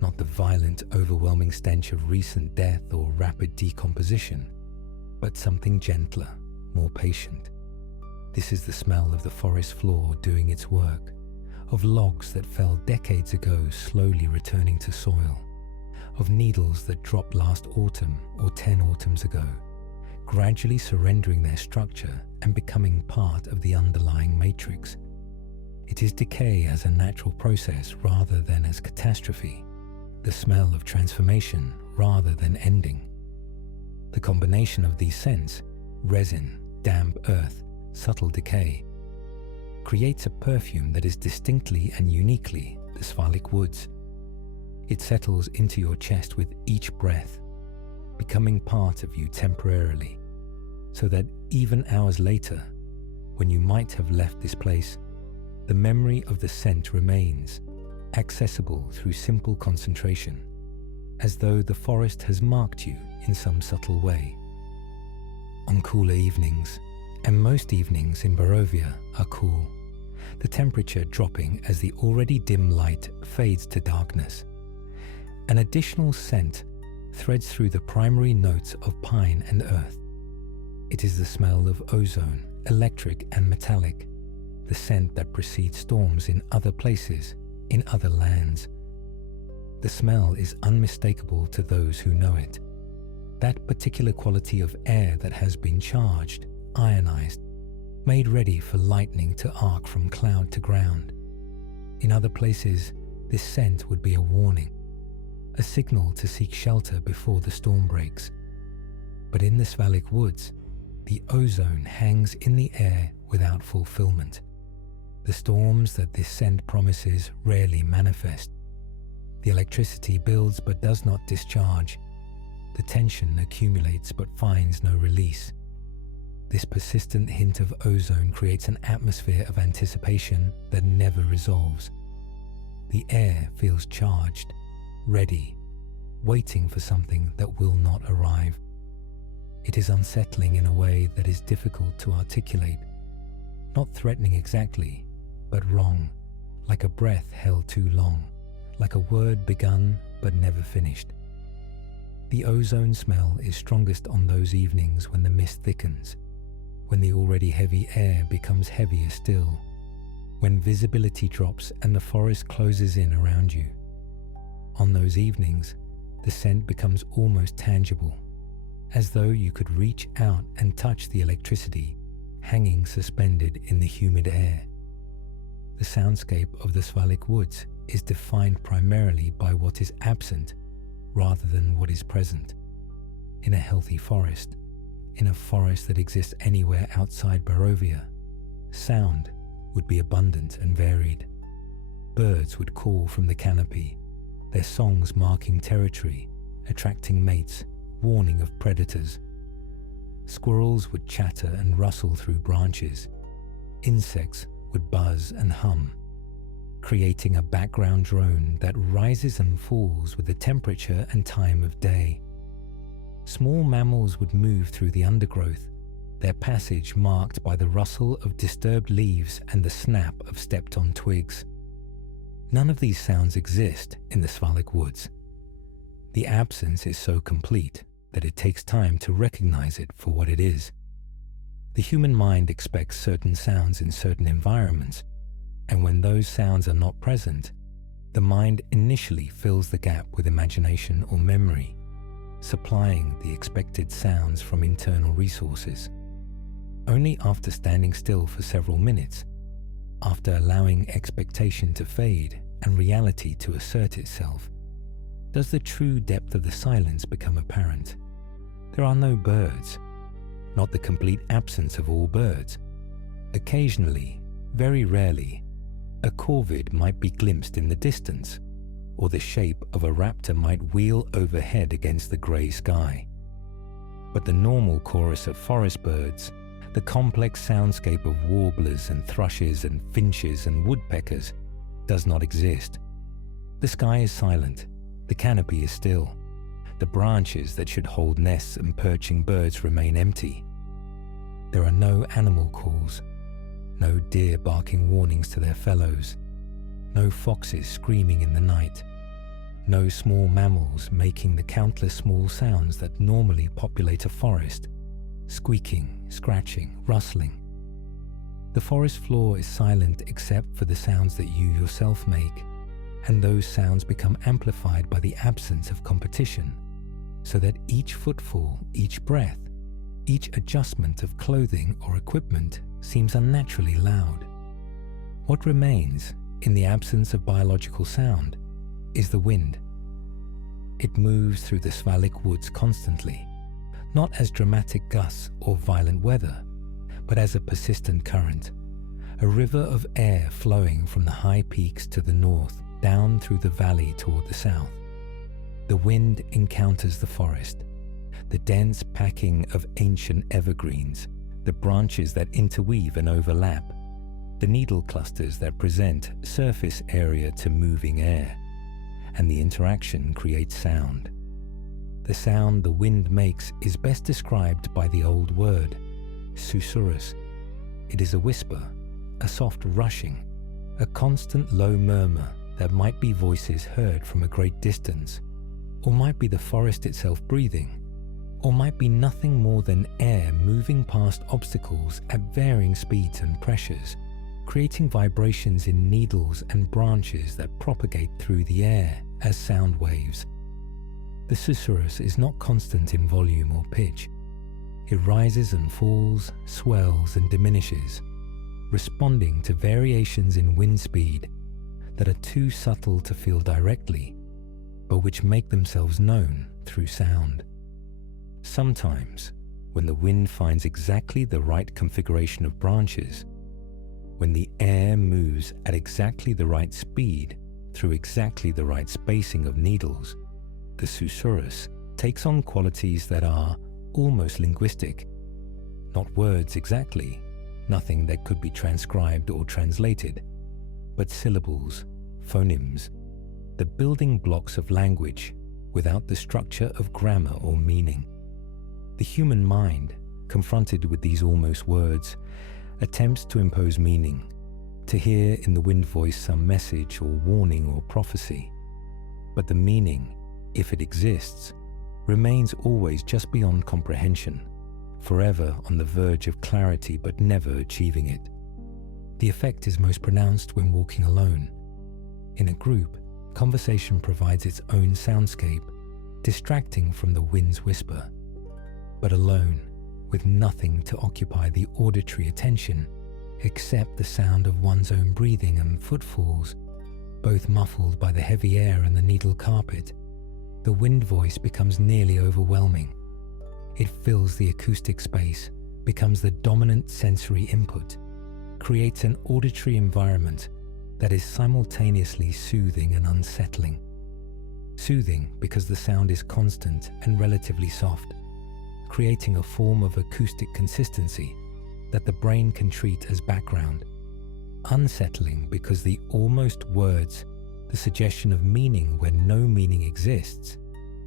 Not the violent, overwhelming stench of recent death or rapid decomposition, but something gentler, more patient. This is the smell of the forest floor doing its work, of logs that fell decades ago slowly returning to soil, of needles that dropped last autumn or 10 autumns ago, gradually surrendering their structure and becoming part of the underlying matrix. It is decay as a natural process rather than as catastrophe, the smell of transformation rather than ending. The combination of these scents, resin, damp earth, subtle decay, creates a perfume that is distinctly and uniquely the Svalich Woods. It settles into your chest with each breath, becoming part of you temporarily, so that even hours later, when you might have left this place, the memory of the scent remains, accessible through simple concentration, as though the forest has marked you in some subtle way. On cooler evenings, and most evenings in Barovia are cool, the temperature dropping as the already dim light fades to darkness, an additional scent threads through the primary notes of pine and earth. It is the smell of ozone, electric and metallic, the scent that precedes storms in other places, in other lands. The smell is unmistakable to those who know it. That particular quality of air that has been charged, ionized, made ready for lightning to arc from cloud to ground. In other places, this scent would be a warning, a signal to seek shelter before the storm breaks. But in the Svalich Woods, the ozone hangs in the air without fulfillment. The storms that this scent promises rarely manifest. The electricity builds but does not discharge. The tension accumulates but finds no release. This persistent hint of ozone creates an atmosphere of anticipation that never resolves. The air feels charged, ready, waiting for something that will not arrive. It is unsettling in a way that is difficult to articulate, not threatening exactly, but wrong, like a breath held too long, like a word begun but never finished. The ozone smell is strongest on those evenings when the mist thickens, when the already heavy air becomes heavier still, when visibility drops and the forest closes in around you. On those evenings, the scent becomes almost tangible, as though you could reach out and touch the electricity hanging suspended in the humid air. The soundscape of the Svalich Woods is defined primarily by what is absent rather than what is present. In a healthy forest, in a forest that exists anywhere outside Barovia, sound would be abundant and varied. Birds would call from the canopy, their songs marking territory, attracting mates, warning of predators. Squirrels would chatter and rustle through branches. Insects would buzz and hum, creating a background drone that rises and falls with the temperature and time of day. Small mammals would move through the undergrowth, their passage marked by the rustle of disturbed leaves and the snap of stepped-on twigs. None of these sounds exist in the Svalich Woods. The absence is so complete that it takes time to recognize it for what it is. The human mind expects certain sounds in certain environments, and when those sounds are not present, the mind initially fills the gap with imagination or memory, supplying the expected sounds from internal resources. Only after standing still for several minutes, after allowing expectation to fade and reality to assert itself, does the true depth of the silence become apparent. There are no birds, not the complete absence of all birds. Occasionally, very rarely, a corvid might be glimpsed in the distance, or the shape of a raptor might wheel overhead against the grey sky. But the normal chorus of forest birds, the complex soundscape of warblers and thrushes and finches and woodpeckers, does not exist. The sky is silent, the canopy is still. The branches that should hold nests and perching birds remain empty. There are no animal calls, no deer barking warnings to their fellows, no foxes screaming in the night, no small mammals making the countless small sounds that normally populate a forest, squeaking, scratching, rustling. The forest floor is silent except for the sounds that you yourself make, and those sounds become amplified by the absence of competition, so that each footfall, each breath, each adjustment of clothing or equipment seems unnaturally loud. What remains, in the absence of biological sound, is the wind. It moves through the Svalich Woods constantly, not as dramatic gusts or violent weather, but as a persistent current, a river of air flowing from the high peaks to the north, down through the valley toward the south. The wind encounters the forest, the dense packing of ancient evergreens, the branches that interweave and overlap, the needle clusters that present surface area to moving air, and the interaction creates sound. The sound the wind makes is best described by the old word, susurrus. It is a whisper, a soft rushing, a constant low murmur that might be voices heard from a great distance, or might be the forest itself breathing, or might be nothing more than air moving past obstacles at varying speeds and pressures, creating vibrations in needles and branches that propagate through the air as sound waves. The susurrus is not constant in volume or pitch. It rises and falls, swells and diminishes, responding to variations in wind speed that are too subtle to feel directly, but which make themselves known through sound. Sometimes, when the wind finds exactly the right configuration of branches, when the air moves at exactly the right speed through exactly the right spacing of needles, the susurrus takes on qualities that are almost linguistic, not words exactly, nothing that could be transcribed or translated, but syllables, phonemes, the building blocks of language without the structure of grammar or meaning. The human mind, confronted with these almost words, attempts to impose meaning, to hear in the wind voice some message or warning or prophecy. But the meaning, if it exists, remains always just beyond comprehension, forever on the verge of clarity but never achieving it. The effect is most pronounced when walking alone. In a group, conversation provides its own soundscape, distracting from the wind's whisper. But alone, with nothing to occupy the auditory attention except the sound of one's own breathing and footfalls, both muffled by the heavy air and the needle carpet, the wind voice becomes nearly overwhelming. It fills the acoustic space, becomes the dominant sensory input, creates an auditory environment that is simultaneously soothing and unsettling. soothing because the sound is constant and relatively soft, creating a form of acoustic consistency that the brain can treat as background. Unsettling because the almost words, the suggestion of meaning where no meaning exists,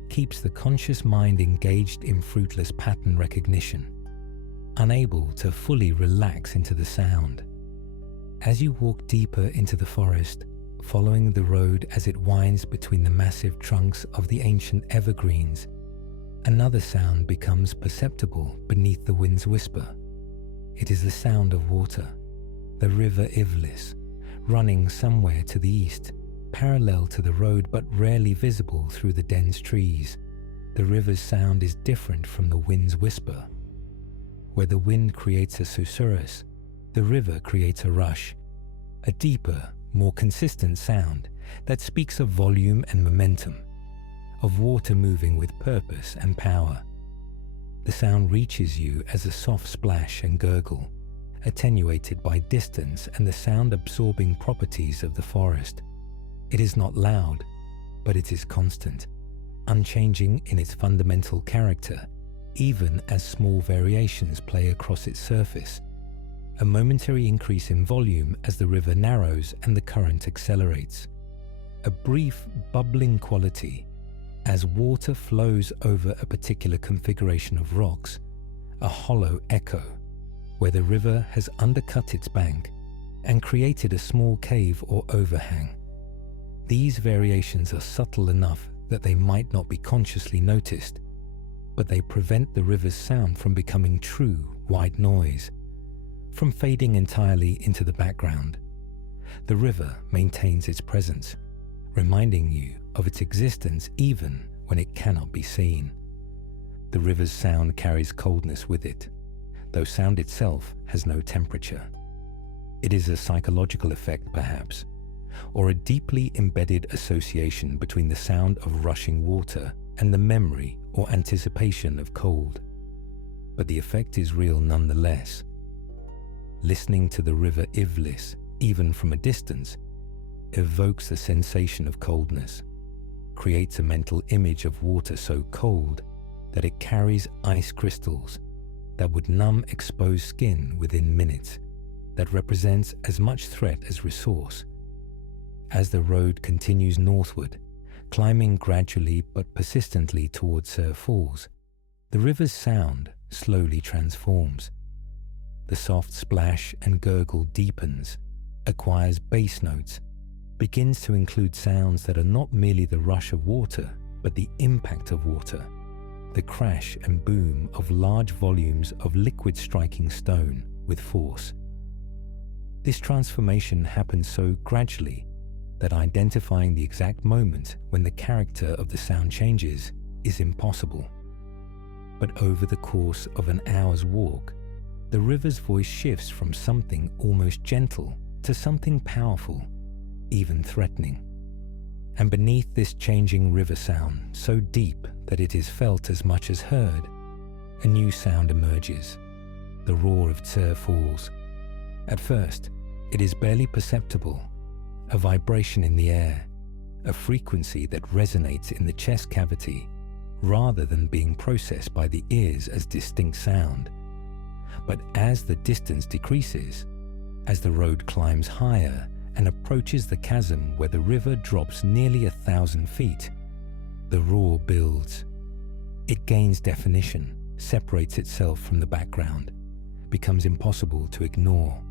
keeps the conscious mind engaged in fruitless pattern recognition, unable to fully relax into the sound. As you walk deeper into the forest, following the road as it winds between the massive trunks of the ancient evergreens, another sound becomes perceptible beneath the wind's whisper. It is the sound of water, the river Ivlis, running somewhere to the east, parallel to the road but rarely visible through the dense trees. The river's sound is different from the wind's whisper. Where the wind creates a susurrus, the river creates a rush, a deeper, more consistent sound that speaks of volume and momentum, of water moving with purpose and power. The sound reaches you as a soft splash and gurgle, attenuated by distance and the sound-absorbing properties of the forest. It is not loud, but it is constant, unchanging in its fundamental character, even as small variations play across its surface. A momentary increase in volume as the river narrows and the current accelerates. A brief, bubbling quality as water flows over a particular configuration of rocks, a hollow echo where the river has undercut its bank and created a small cave or overhang. These variations are subtle enough that they might not be consciously noticed, but they prevent the river's sound from becoming true white noise, from fading entirely into the background. The river maintains its presence, reminding you of its existence even when it cannot be seen. The river's sound carries coldness with it, though sound itself has no temperature. It is a psychological effect, perhaps, or a deeply embedded association between the sound of rushing water and the memory or anticipation of cold. But the effect is real nonetheless. Listening to the river Ivlis, even from a distance, evokes the sensation of coldness, creates a mental image of water so cold that it carries ice crystals that would numb exposed skin within minutes, that represents as much threat as resource. As the road continues northward, climbing gradually but persistently towards Sur Falls, the river's sound slowly transforms. The soft splash and gurgle deepens, acquires bass notes, begins to include sounds that are not merely the rush of water, but the impact of water, the crash and boom of large volumes of liquid striking stone with force. This transformation happens so gradually that identifying the exact moment when the character of the sound changes is impossible. But over the course of an hour's walk, the river's voice shifts from something almost gentle to something powerful, even threatening. And beneath this changing river sound, so deep that it is felt as much as heard, a new sound emerges, the roar of Sur Falls. At first, it is barely perceptible, a vibration in the air, a frequency that resonates in the chest cavity, rather than being processed by the ears as distinct sound. But as the distance decreases, as the road climbs higher and approaches the chasm where the river drops nearly 1,000 feet, the roar builds. It gains definition, separates itself from the background, becomes impossible to ignore.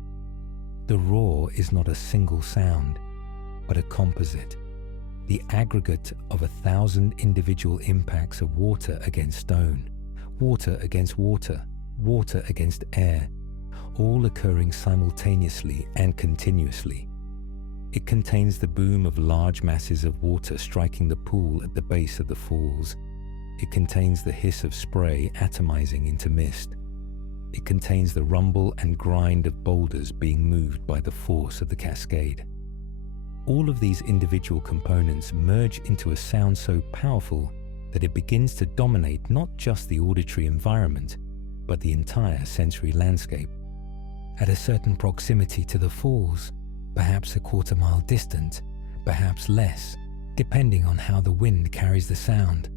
The roar is not a single sound, but a composite, the aggregate of 1,000 individual impacts of water against stone, water against water, water against air, all occurring simultaneously and continuously. It contains the boom of large masses of water striking the pool at the base of the falls. It contains the hiss of spray atomizing into mist. It contains the rumble and grind of boulders being moved by the force of the cascade. All of these individual components merge into a sound so powerful that it begins to dominate not just the auditory environment, but the entire sensory landscape. At a certain proximity to the falls, perhaps a quarter-mile distant, perhaps less, depending on how the wind carries the sound.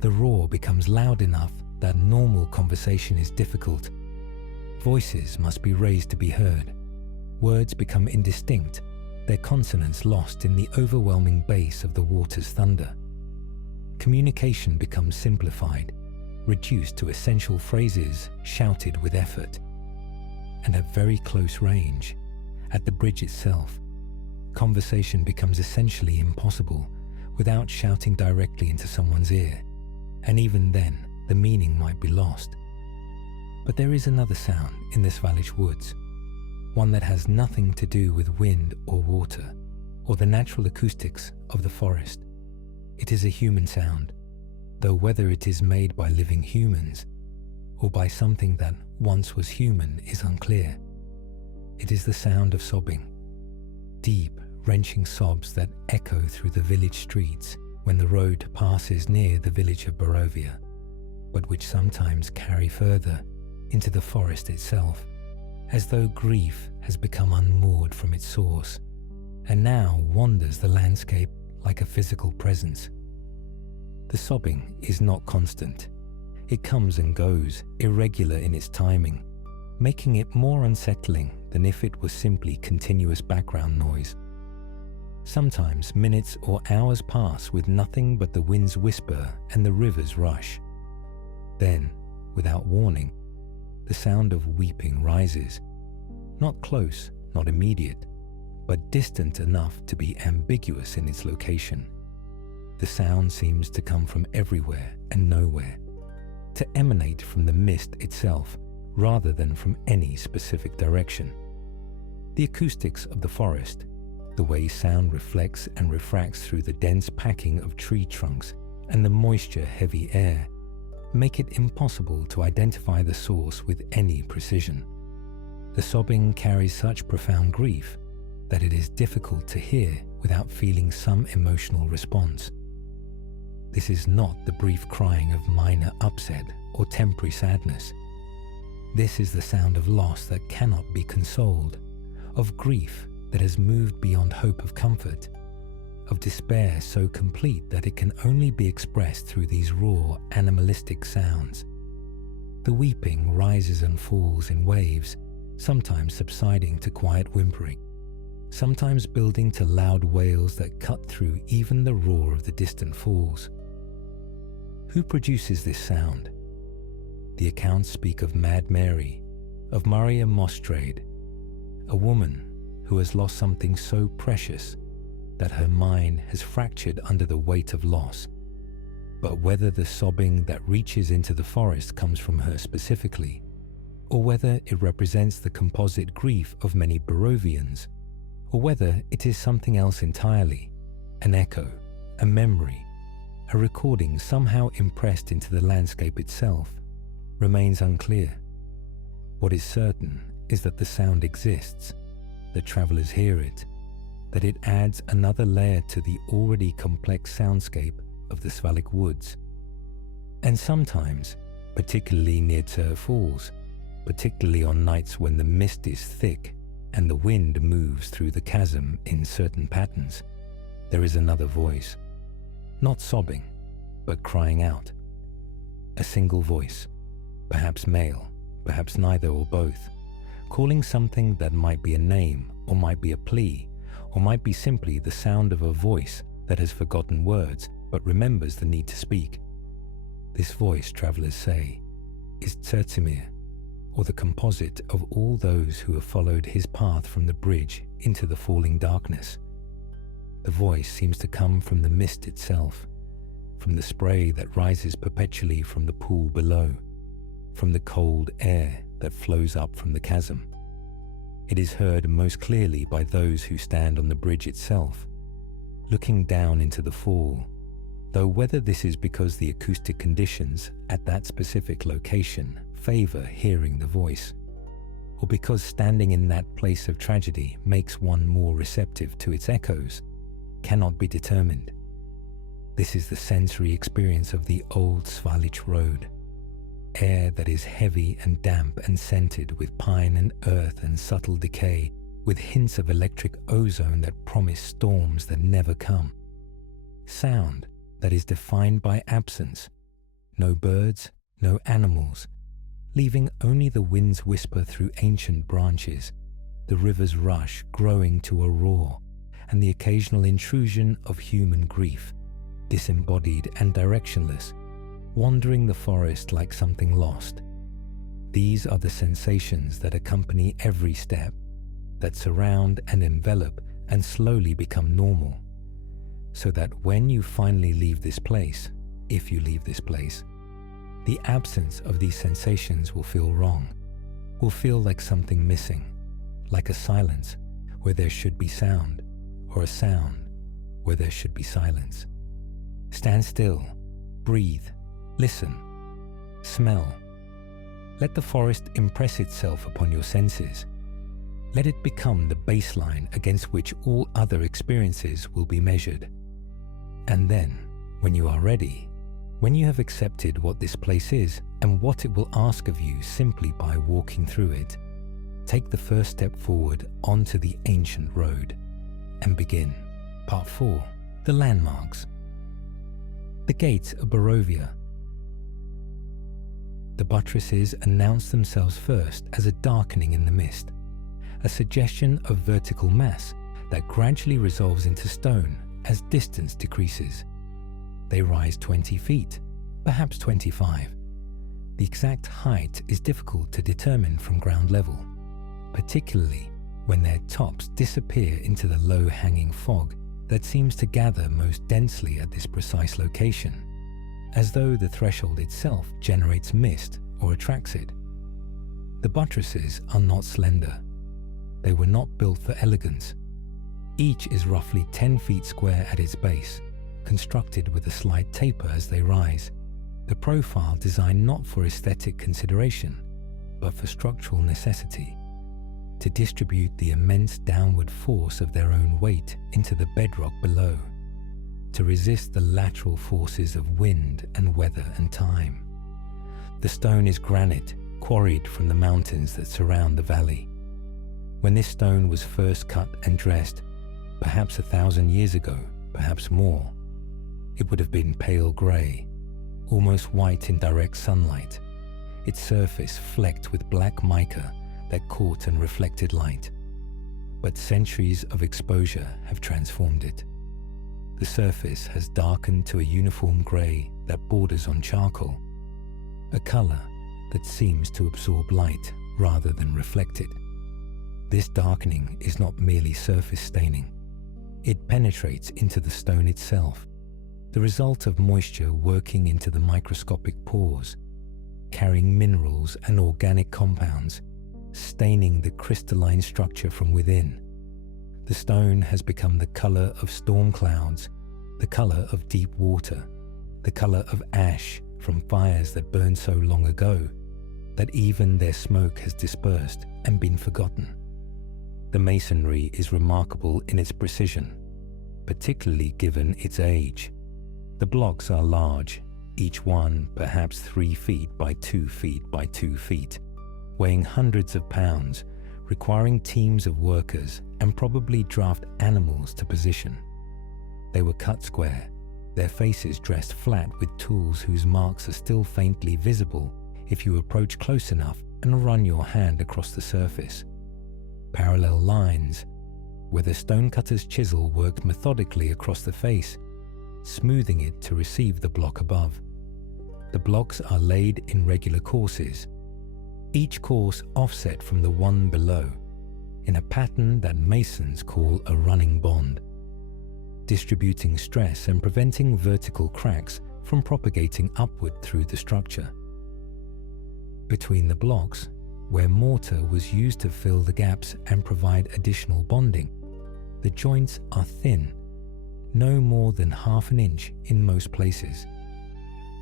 The roar becomes loud enough that normal conversation is difficult. Voices must be raised to be heard. Words become indistinct, their consonants lost in the overwhelming bass of the water's thunder. Communication becomes simplified, reduced to essential phrases shouted with effort. And at very close range, at the bridge itself, conversation becomes essentially impossible without shouting directly into someone's ear, and even then, the meaning might be lost. But there is another sound in the Svalich Woods, one that has nothing to do with wind or water, or the natural acoustics of the forest. It is a human sound, though whether it is made by living humans or by something that once was human is unclear. It is the sound of sobbing, deep, wrenching sobs that echo through the village streets when the road passes near the village of Barovia, but which sometimes carry further into the forest itself, as though grief has become unmoored from its source, and now wanders the landscape like a physical presence. The sobbing is not constant. It comes and goes, irregular in its timing, making it more unsettling than if it was simply continuous background noise. Sometimes minutes or hours pass with nothing but the wind's whisper and the river's rush. Then, without warning, the sound of weeping rises, not close, not immediate, but distant enough to be ambiguous in its location. The sound seems to come from everywhere and nowhere, to emanate from the mist itself rather than from any specific direction. The acoustics of the forest, the way sound reflects and refracts through the dense packing of tree trunks and the moisture-heavy air, make it impossible to identify the source with any precision. The sobbing carries such profound grief that it is difficult to hear without feeling some emotional response. This is not the brief crying of minor upset or temporary sadness. This is the sound of loss that cannot be consoled, of grief that has moved beyond hope of comfort, of despair so complete that it can only be expressed through these raw, animalistic sounds. The weeping rises and falls in waves, sometimes subsiding to quiet whimpering, sometimes building to loud wails that cut through even the roar of the distant falls. Who produces this sound? The accounts speak of Mad Mary, of Maria Mostrade, a woman who has lost something so precious that her mind has fractured under the weight of loss. But whether the sobbing that reaches into the forest comes from her specifically, or whether it represents the composite grief of many Barovians, or whether it is something else entirely, an echo, a memory, a recording somehow impressed into the landscape itself, remains unclear. What is certain is that the sound exists, that travelers hear it, that it adds another layer to the already complex soundscape of the Svalich Woods. And sometimes, particularly near Ter Falls, particularly on nights when the mist is thick and the wind moves through the chasm in certain patterns, there is another voice, not sobbing, but crying out. A single voice, perhaps male, perhaps neither or both, calling something that might be a name or might be a plea, or might be simply the sound of a voice that has forgotten words but remembers the need to speak. This voice, travelers say, is Tsertsimir, or the composite of all those who have followed his path from the bridge into the falling darkness. The voice seems to come from the mist itself, from the spray that rises perpetually from the pool below, from the cold air that flows up from the chasm. It is heard most clearly by those who stand on the bridge itself, looking down into the fall, though whether this is because the acoustic conditions at that specific location favor hearing the voice, or because standing in that place of tragedy makes one more receptive to its echoes, cannot be determined. This is the sensory experience of the Old Svalich Road, air that is heavy and damp and scented with pine and earth and subtle decay, with hints of electric ozone that promise storms that never come. sound that is defined by absence. No birds, no animals, leaving only the wind's whisper through ancient branches, the river's rush growing to a roar, and the occasional intrusion of human grief, disembodied and directionless, wandering the forest like something lost. These are the sensations that accompany every step, that surround and envelop and slowly become normal, so that when you finally leave this place, if you leave this place, the absence of these sensations will feel wrong, will feel like something missing, like a silence where there should be sound, or a sound where there should be silence. Stand still, breathe, listen, smell. Let the forest impress itself upon your senses. Let it become the baseline against which all other experiences will be measured. And then, when you are ready, when you have accepted what this place is and what it will ask of you simply by walking through it, take the first step forward onto the ancient road and begin. Part 4. The Landmarks. The Gates of Barovia. The buttresses announce themselves first as a darkening in the mist, a suggestion of vertical mass that gradually resolves into stone as distance decreases. They rise 20 feet, perhaps 25. The exact height is difficult to determine from ground level, particularly when their tops disappear into the low-hanging fog that seems to gather most densely at this precise location, as though the threshold itself generates mist or attracts it. The buttresses are not slender. They were not built for elegance. Each is roughly 10 feet square at its base, constructed with a slight taper as they rise, the profile designed not for aesthetic consideration, but for structural necessity, to distribute the immense downward force of their own weight into the bedrock below, to resist the lateral forces of wind and weather and time. The stone is granite, quarried from the mountains that surround the valley. When this stone was first cut and dressed, perhaps 1,000 years ago, perhaps more, it would have been pale grey, almost white in direct sunlight, its surface flecked with black mica that caught and reflected light. But centuries of exposure have transformed it. The surface has darkened to a uniform grey that borders on charcoal, a colour that seems to absorb light rather than reflect it. This darkening is not merely surface staining. It penetrates into the stone itself, the result of moisture working into the microscopic pores, carrying minerals and organic compounds, staining the crystalline structure from within. The stone has become the colour of storm clouds, the colour of deep water, the colour of ash from fires that burned so long ago that even their smoke has dispersed and been forgotten. The masonry is remarkable in its precision, particularly given its age. The blocks are large, each one perhaps 3 feet by 2 feet by 2 feet, weighing hundreds of pounds, requiring teams of workers and probably draft animals to position. They were cut square, their faces dressed flat with tools whose marks are still faintly visible if you approach close enough and run your hand across the surface. Parallel lines, where the stonecutter's chisel worked methodically across the face, smoothing it to receive the block above. The blocks are laid in regular courses, each course offset from the one below, in a pattern that masons call a running bond, distributing stress and preventing vertical cracks from propagating upward through the structure. Between the blocks, where mortar was used to fill the gaps and provide additional bonding, the joints are thin, no more than ½ an inch in most places.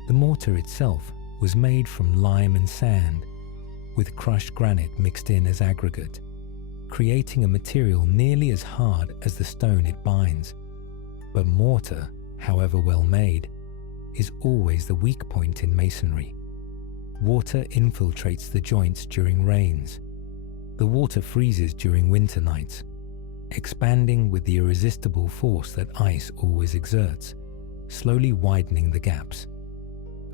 The mortar itself was made from lime and sand, with crushed granite mixed in as aggregate, creating a material nearly as hard as the stone it binds. But mortar, however well made, is always the weak point in masonry. Water infiltrates the joints during rains. The water freezes during winter nights, expanding with the irresistible force that ice always exerts, slowly widening the gaps.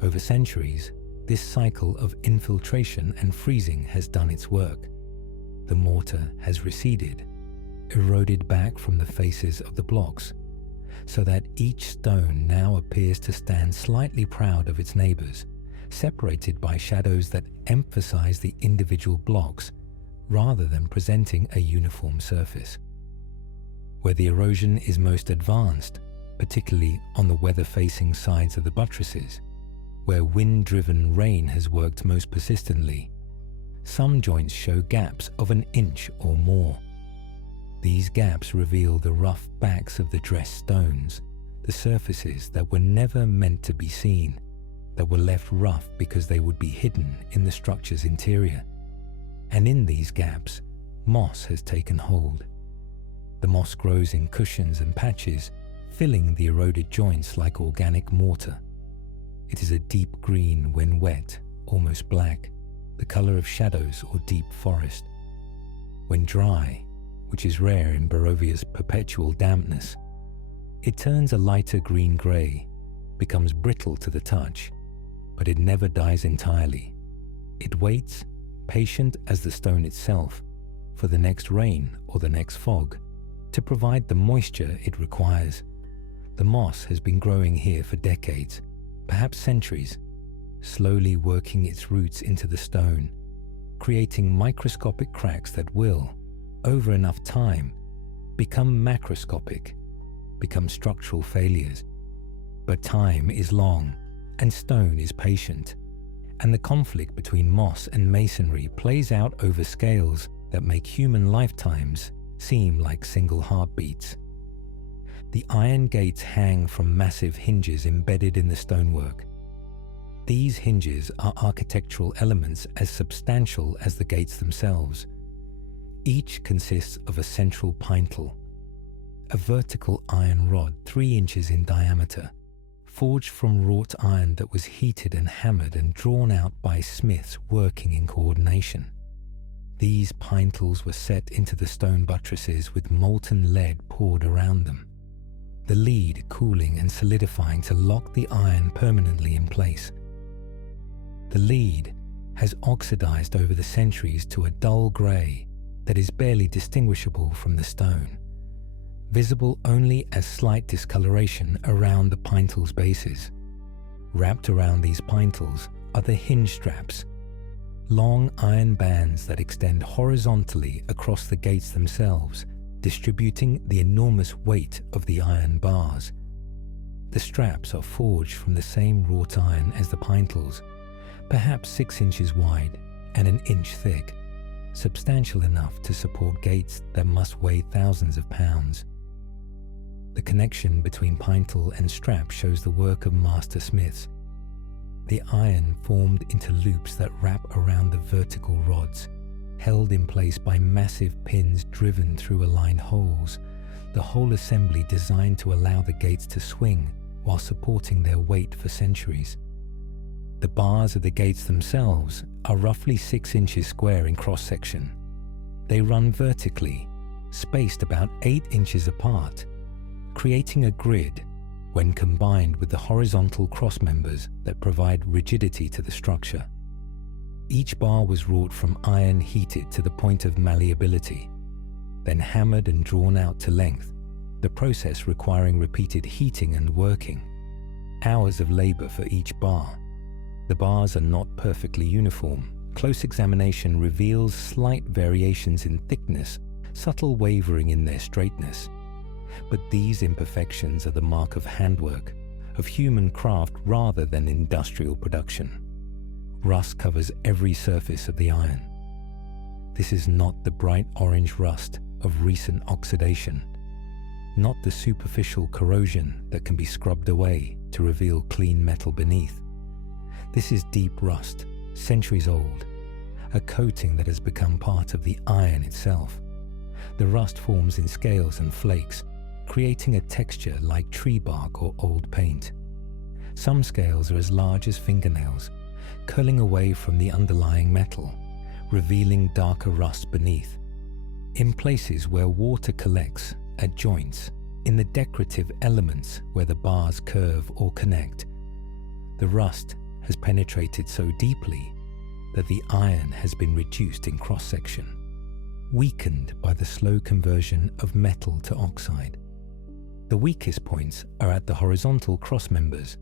Over centuries, this cycle of infiltration and freezing has done its work. The mortar has receded, eroded back from the faces of the blocks, so that each stone now appears to stand slightly proud of its neighbors, separated by shadows that emphasize the individual blocks rather than presenting a uniform surface. Where the erosion is most advanced, particularly on the weather-facing sides of the buttresses, where wind-driven rain has worked most persistently, some joints show gaps of an inch or more. These gaps reveal the rough backs of the dressed stones, the surfaces that were never meant to be seen, that were left rough because they would be hidden in the structure's interior. And in these gaps, moss has taken hold. The moss grows in cushions and patches, filling the eroded joints like organic mortar. It is a deep green when wet, almost black, the color of shadows or deep forest. When dry, which is rare in Barovia's perpetual dampness, it turns a lighter green-gray, becomes brittle to the touch, but it never dies entirely. It waits, patient as the stone itself, for the next rain or the next fog, to provide the moisture it requires. The moss has been growing here for decades, perhaps centuries, slowly working its roots into the stone, creating microscopic cracks that will, over enough time, become macroscopic, become structural failures. But time is long, and stone is patient, and the conflict between moss and masonry plays out over scales that make human lifetimes seem like single heartbeats. The iron gates hang from massive hinges embedded in the stonework. These hinges are architectural elements as substantial as the gates themselves. Each consists of a central pintle, a vertical iron rod 3 inches in diameter, forged from wrought iron that was heated and hammered and drawn out by smiths working in coordination. These pintles were set into the stone buttresses with molten lead poured around them, the lead cooling and solidifying to lock the iron permanently in place. The lead has oxidized over the centuries to a dull grey that is barely distinguishable from the stone, visible only as slight discoloration around the pintles' bases. Wrapped around these pintles are the hinge straps, long iron bands that extend horizontally across the gates themselves, distributing the enormous weight of the iron bars. The straps are forged from the same wrought iron as the pintles, perhaps 6 inches wide and an inch thick, substantial enough to support gates that must weigh thousands of pounds. The connection between pintle and strap shows the work of master smiths. The iron formed into loops that wrap around the vertical rods, held in place by massive pins driven through aligned holes, the whole assembly designed to allow the gates to swing while supporting their weight for centuries. The bars of the gates themselves are roughly 6 inches square in cross-section. They run vertically, spaced about 8 inches apart, creating a grid when combined with the horizontal cross members that provide rigidity to the structure. Each bar was wrought from iron heated to the point of malleability, then hammered and drawn out to length, the process requiring repeated heating and working. Hours of labor for each bar. The bars are not perfectly uniform. Close examination reveals slight variations in thickness, subtle wavering in their straightness. But these imperfections are the mark of handwork, of human craft rather than industrial production. Rust covers every surface of the iron. This is not the bright orange rust of recent oxidation, not the superficial corrosion that can be scrubbed away to reveal clean metal beneath. This is deep rust, centuries old, a coating that has become part of the iron itself. The rust forms in scales and flakes, creating a texture like tree bark or old paint. Some scales are as large as fingernails, curling away from the underlying metal, revealing darker rust beneath. In places where water collects, at joints, In the decorative elements where the bars curve or connect, the rust has penetrated so deeply that the iron has been reduced in cross-section, weakened by the slow conversion of metal to oxide. The weakest points are at the horizontal crossmembers,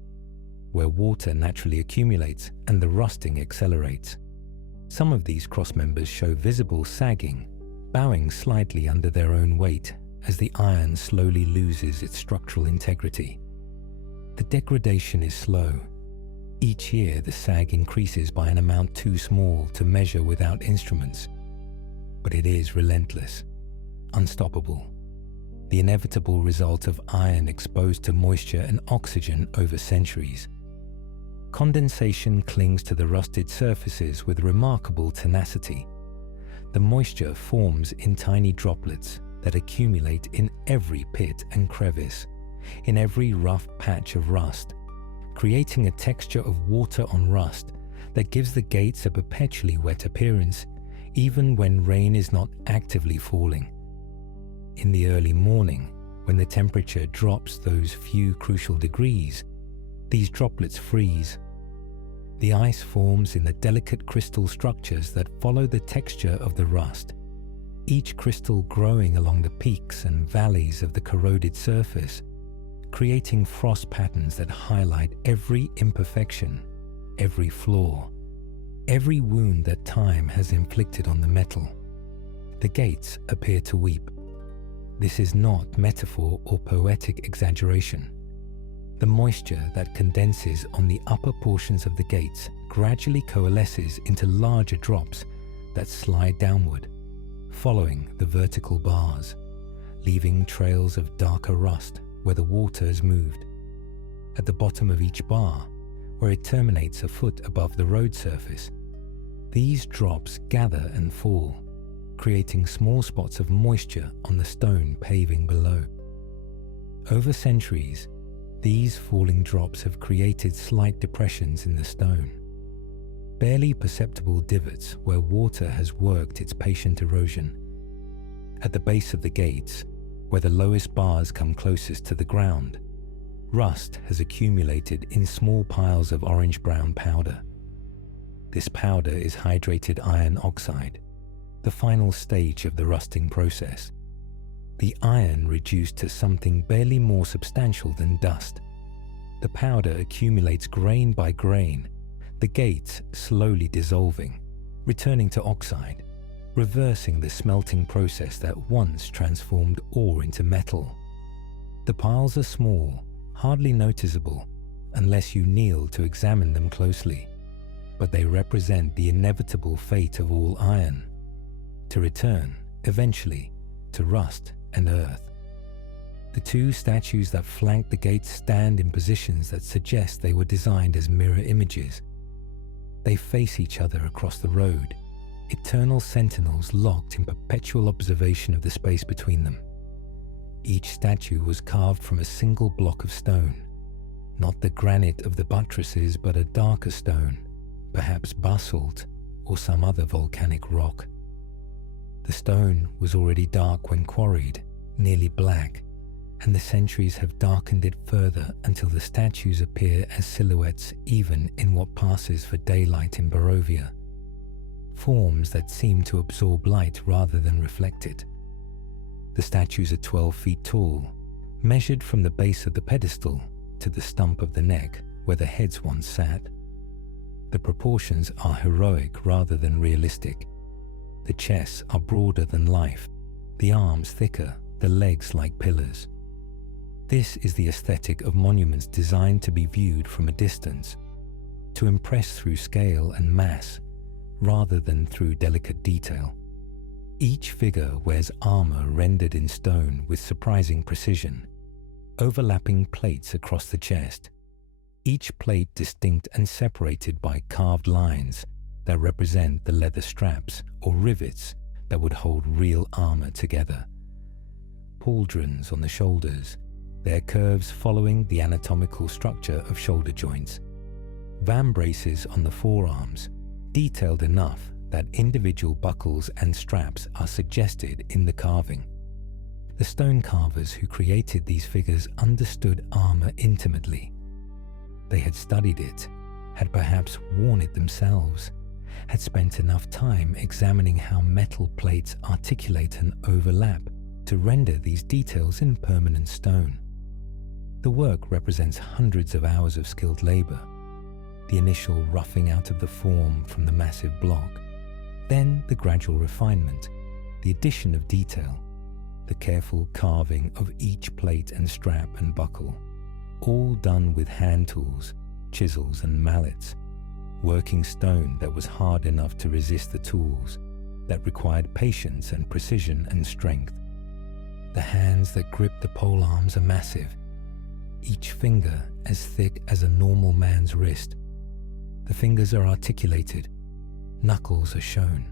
where water naturally accumulates and the rusting accelerates. Some of these crossmembers show visible sagging, bowing slightly under their own weight as the iron slowly loses its structural integrity. The degradation is slow. Each year the sag increases by an amount too small to measure without instruments, but it is relentless, unstoppable, the inevitable result of iron exposed to moisture and oxygen over centuries. Condensation clings to the rusted surfaces with remarkable tenacity. The moisture forms in tiny droplets that accumulate in every pit and crevice, in every rough patch of rust, creating a texture of water on rust that gives the gates a perpetually wet appearance, even when rain is not actively falling. In the early morning, when the temperature drops those few crucial degrees, these droplets freeze. The ice forms in the delicate crystal structures that follow the texture of the rust, each crystal growing along the peaks and valleys of the corroded surface, creating frost patterns that highlight every imperfection, every flaw, every wound that time has inflicted on the metal. The gates appear to weep. This is not metaphor or poetic exaggeration. The moisture that condenses on the upper portions of the gates gradually coalesces into larger drops that slide downward, following the vertical bars, leaving trails of darker rust where the water has moved. At the bottom of each bar, where it terminates a foot above the road surface, these drops gather and fall, creating small spots of moisture on the stone paving below. Over centuries, these falling drops have created slight depressions in the stone, barely perceptible divots where water has worked its patient erosion. At the base of the gates, where the lowest bars come closest to the ground, rust has accumulated in small piles of orange-brown powder. This powder is hydrated iron oxide, the final stage of the rusting process. The iron reduced to something barely more substantial than dust. The powder accumulates grain by grain, the gates slowly dissolving, returning to oxide, reversing the smelting process that once transformed ore into metal. The piles are small, hardly noticeable, unless you kneel to examine them closely, but they represent the inevitable fate of all iron, to return, eventually, to rust and earth. The two statues that flank the gates stand in positions that suggest they were designed as mirror images. They face each other across the road, eternal sentinels locked in perpetual observation of the space between them. Each statue was carved from a single block of stone, not the granite of the buttresses, but a darker stone, perhaps basalt or some other volcanic rock. The stone was already dark when quarried, nearly black, and the centuries have darkened it further until the statues appear as silhouettes even in what passes for daylight in Barovia. Forms that seem to absorb light rather than reflect it. The statues are 12 feet tall, measured from the base of the pedestal to the stump of the neck where the heads once sat. The proportions are heroic rather than realistic. The chests are broader than life, the arms thicker, the legs like pillars. This is the aesthetic of monuments designed to be viewed from a distance, to impress through scale and mass, rather than through delicate detail. Each figure wears armor rendered in stone with surprising precision, overlapping plates across the chest, each plate distinct and separated by carved lines that represent the leather straps or rivets that would hold real armor together. Pauldrons on the shoulders, their curves following the anatomical structure of shoulder joints. Vambraces on the forearms, detailed enough that individual buckles and straps are suggested in the carving. The stone carvers who created these figures understood armor intimately. They had studied it, had perhaps worn it themselves, had spent enough time examining how metal plates articulate and overlap to render these details in permanent stone. The work represents hundreds of hours of skilled labor, the initial roughing out of the form from the massive block, then the gradual refinement, the addition of detail, the careful carving of each plate and strap and buckle, all done with hand tools, chisels and mallets, working stone that was hard enough to resist the tools, that required patience and precision and strength. The hands that grip the pole arms are massive, each finger as thick as a normal man's wrist. The fingers are articulated, knuckles are shown.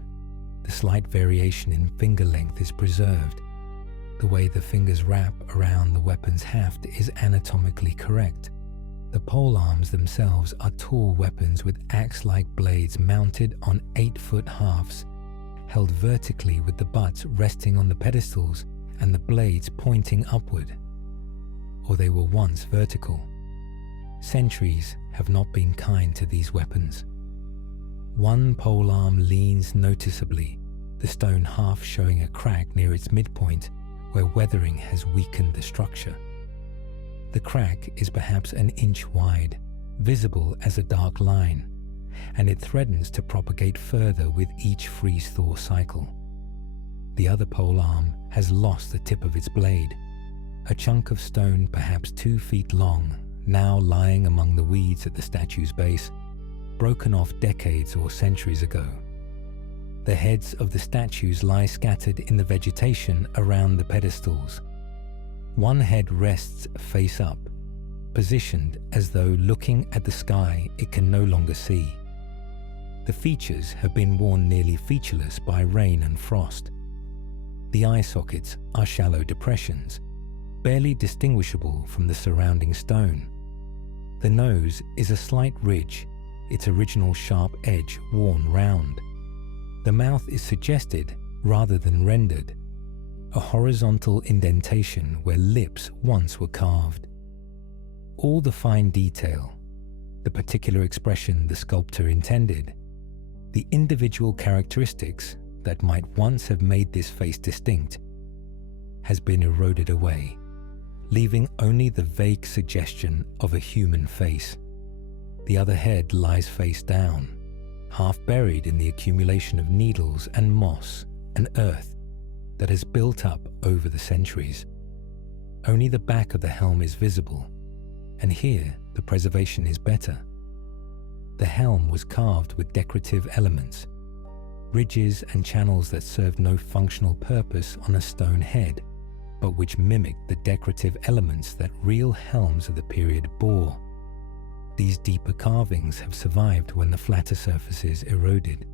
The slight variation in finger length is preserved. The way the fingers wrap around the weapon's haft is anatomically correct. The pole arms themselves are tall weapons with axe-like blades mounted on 8-foot halves, held vertically with the butts resting on the pedestals and the blades pointing upward. Or they were once vertical. Centuries have not been kind to these weapons. One pole arm leans noticeably, the stone half showing a crack near its midpoint where weathering has weakened the structure. The crack is perhaps an inch wide, visible as a dark line, and it threatens to propagate further with each freeze-thaw cycle. The other pole arm has lost the tip of its blade, a chunk of stone perhaps 2 feet long, now lying among the weeds at the statue's base, broken off decades or centuries ago. The heads of the statues lie scattered in the vegetation around the pedestals. One head rests face up, positioned as though looking at the sky it can no longer see. The features have been worn nearly featureless by rain and frost. The eye sockets are shallow depressions, barely distinguishable from the surrounding stone. The nose is a slight ridge, its original sharp edge worn round. The mouth is suggested rather than rendered, a horizontal indentation where lips once were carved. All the fine detail, the particular expression the sculptor intended, the individual characteristics that might once have made this face distinct, has been eroded away, leaving only the vague suggestion of a human face. The other head lies face down, half buried in the accumulation of needles and moss and earth that has built up over the centuries. Only the back of the helm is visible, and here the preservation is better. The helm was carved with decorative elements, ridges and channels that served no functional purpose on a stone head, but which mimicked the decorative elements that real helms of the period bore. These deeper carvings have survived when the flatter surfaces eroded,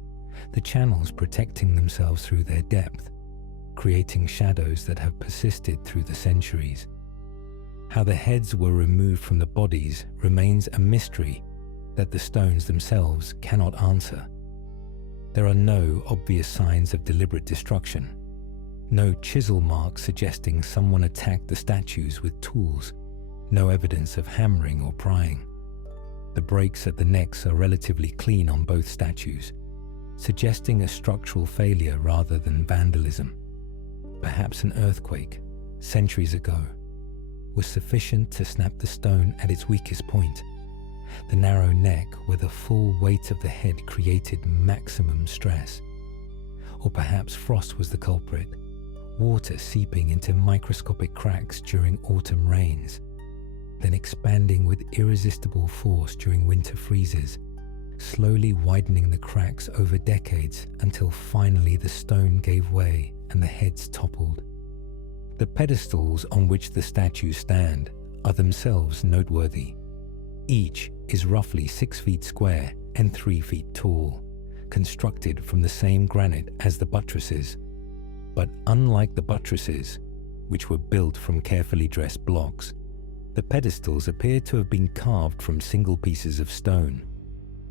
the channels protecting themselves through their depth, creating shadows that have persisted through the centuries. How the heads were removed from the bodies remains a mystery that the stones themselves cannot answer. There are no obvious signs of deliberate destruction, no chisel marks suggesting someone attacked the statues with tools, no evidence of hammering or prying. The breaks at the necks are relatively clean on both statues, suggesting a structural failure rather than vandalism. Perhaps an earthquake, centuries ago, was sufficient to snap the stone at its weakest point, the narrow neck where the full weight of the head created maximum stress. Or perhaps frost was the culprit, water seeping into microscopic cracks during autumn rains, then expanding with irresistible force during winter freezes, slowly widening the cracks over decades until finally the stone gave way and the heads toppled. The pedestals on which the statues stand are themselves noteworthy. Each is roughly 6 feet square and 3 feet tall, constructed from the same granite as the buttresses. But unlike the buttresses, which were built from carefully dressed blocks, the pedestals appear to have been carved from single pieces of stone,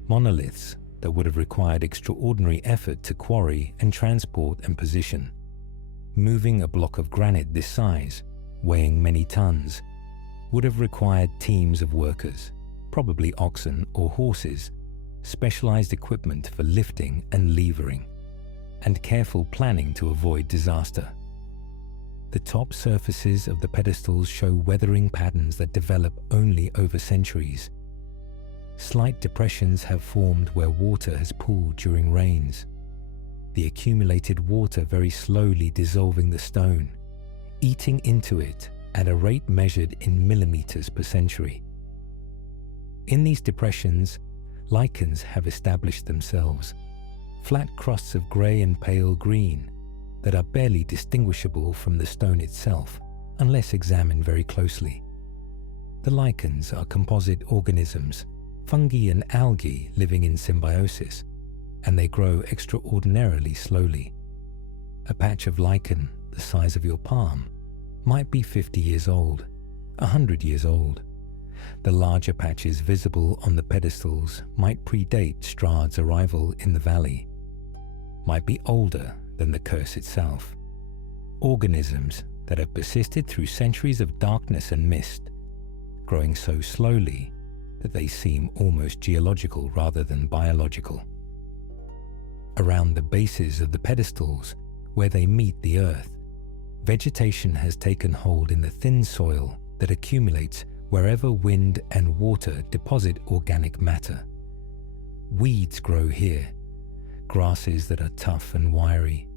monoliths that would have required extraordinary effort to quarry and transport and position. Moving a block of granite this size, weighing many tons, would have required teams of workers, probably oxen or horses, specialized equipment for lifting and levering, and careful planning to avoid disaster. The top surfaces of the pedestals show weathering patterns that develop only over centuries. Slight depressions have formed where water has pooled during rains, the accumulated water very slowly dissolving the stone, eating into it at a rate measured in millimeters per century. In these depressions, lichens have established themselves, flat crusts of grey and pale green that are barely distinguishable from the stone itself unless examined very closely. The lichens are composite organisms, fungi and algae living in symbiosis, and they grow extraordinarily slowly. A patch of lichen the size of your palm might be 50 years old, 100 years old. The larger patches visible on the pedestals might predate Strahd's arrival in the valley, might be older than the curse itself. Organisms that have persisted through centuries of darkness and mist, growing so slowly that they seem almost geological rather than biological. Around the bases of the pedestals, where they meet the earth, vegetation has taken hold in the thin soil that accumulates wherever wind and water deposit organic matter. Weeds grow here, grasses that are tough and wiry,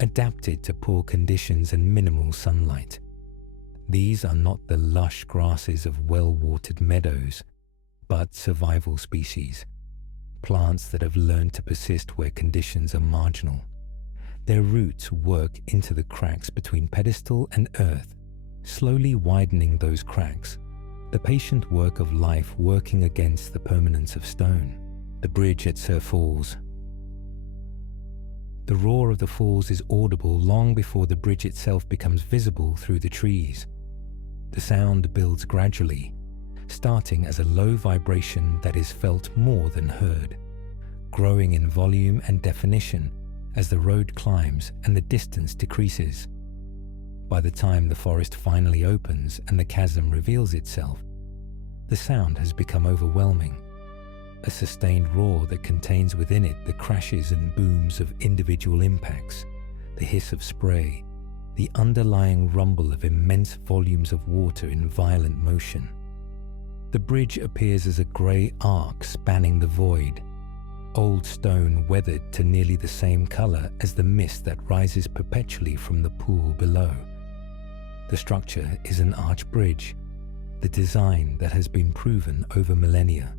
adapted to poor conditions and minimal sunlight. These are not the lush grasses of well-watered meadows, but survival species, plants that have learned to persist where conditions are marginal. Their roots work into the cracks between pedestal and earth, slowly widening those cracks, the patient work of life working against the permanence of stone. The bridge at Sir Falls. The roar of the falls is audible long before the bridge itself becomes visible through the trees. The sound builds gradually, starting as a low vibration that is felt more than heard, growing in volume and definition as the road climbs and the distance decreases. By the time the forest finally opens and the chasm reveals itself, the sound has become overwhelming, a sustained roar that contains within it the crashes and booms of individual impacts, the hiss of spray, the underlying rumble of immense volumes of water in violent motion. The bridge appears as a grey arc spanning the void, old stone weathered to nearly the same colour as the mist that rises perpetually from the pool below. The structure is an arch bridge, the design that has been proven over millennia,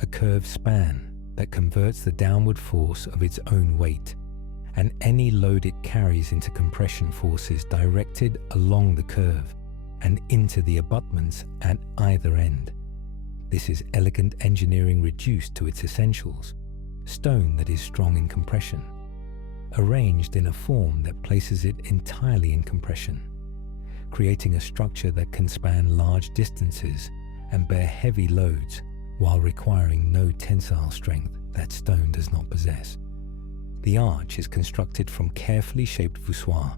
a curved span that converts the downward force of its own weight and any load it carries into compression forces directed along the curve and into the abutments at either end. This is elegant engineering reduced to its essentials, stone that is strong in compression, arranged in a form that places it entirely in compression, creating a structure that can span large distances and bear heavy loads while requiring no tensile strength that stone does not possess. The arch is constructed from carefully shaped voussoirs,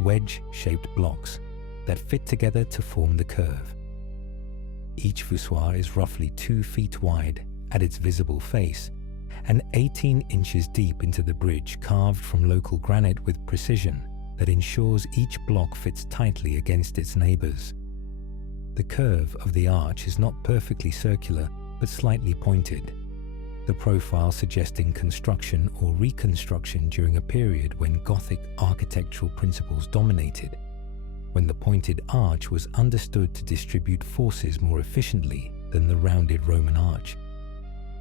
wedge-shaped blocks that fit together to form the curve. Each voussoir is roughly 2 feet wide at its visible face and 18 inches deep into the bridge, carved from local granite with precision that ensures each block fits tightly against its neighbours. The curve of the arch is not perfectly circular but slightly pointed, the profile suggesting construction or reconstruction during a period when Gothic architectural principles dominated, when the pointed arch was understood to distribute forces more efficiently than the rounded Roman arch.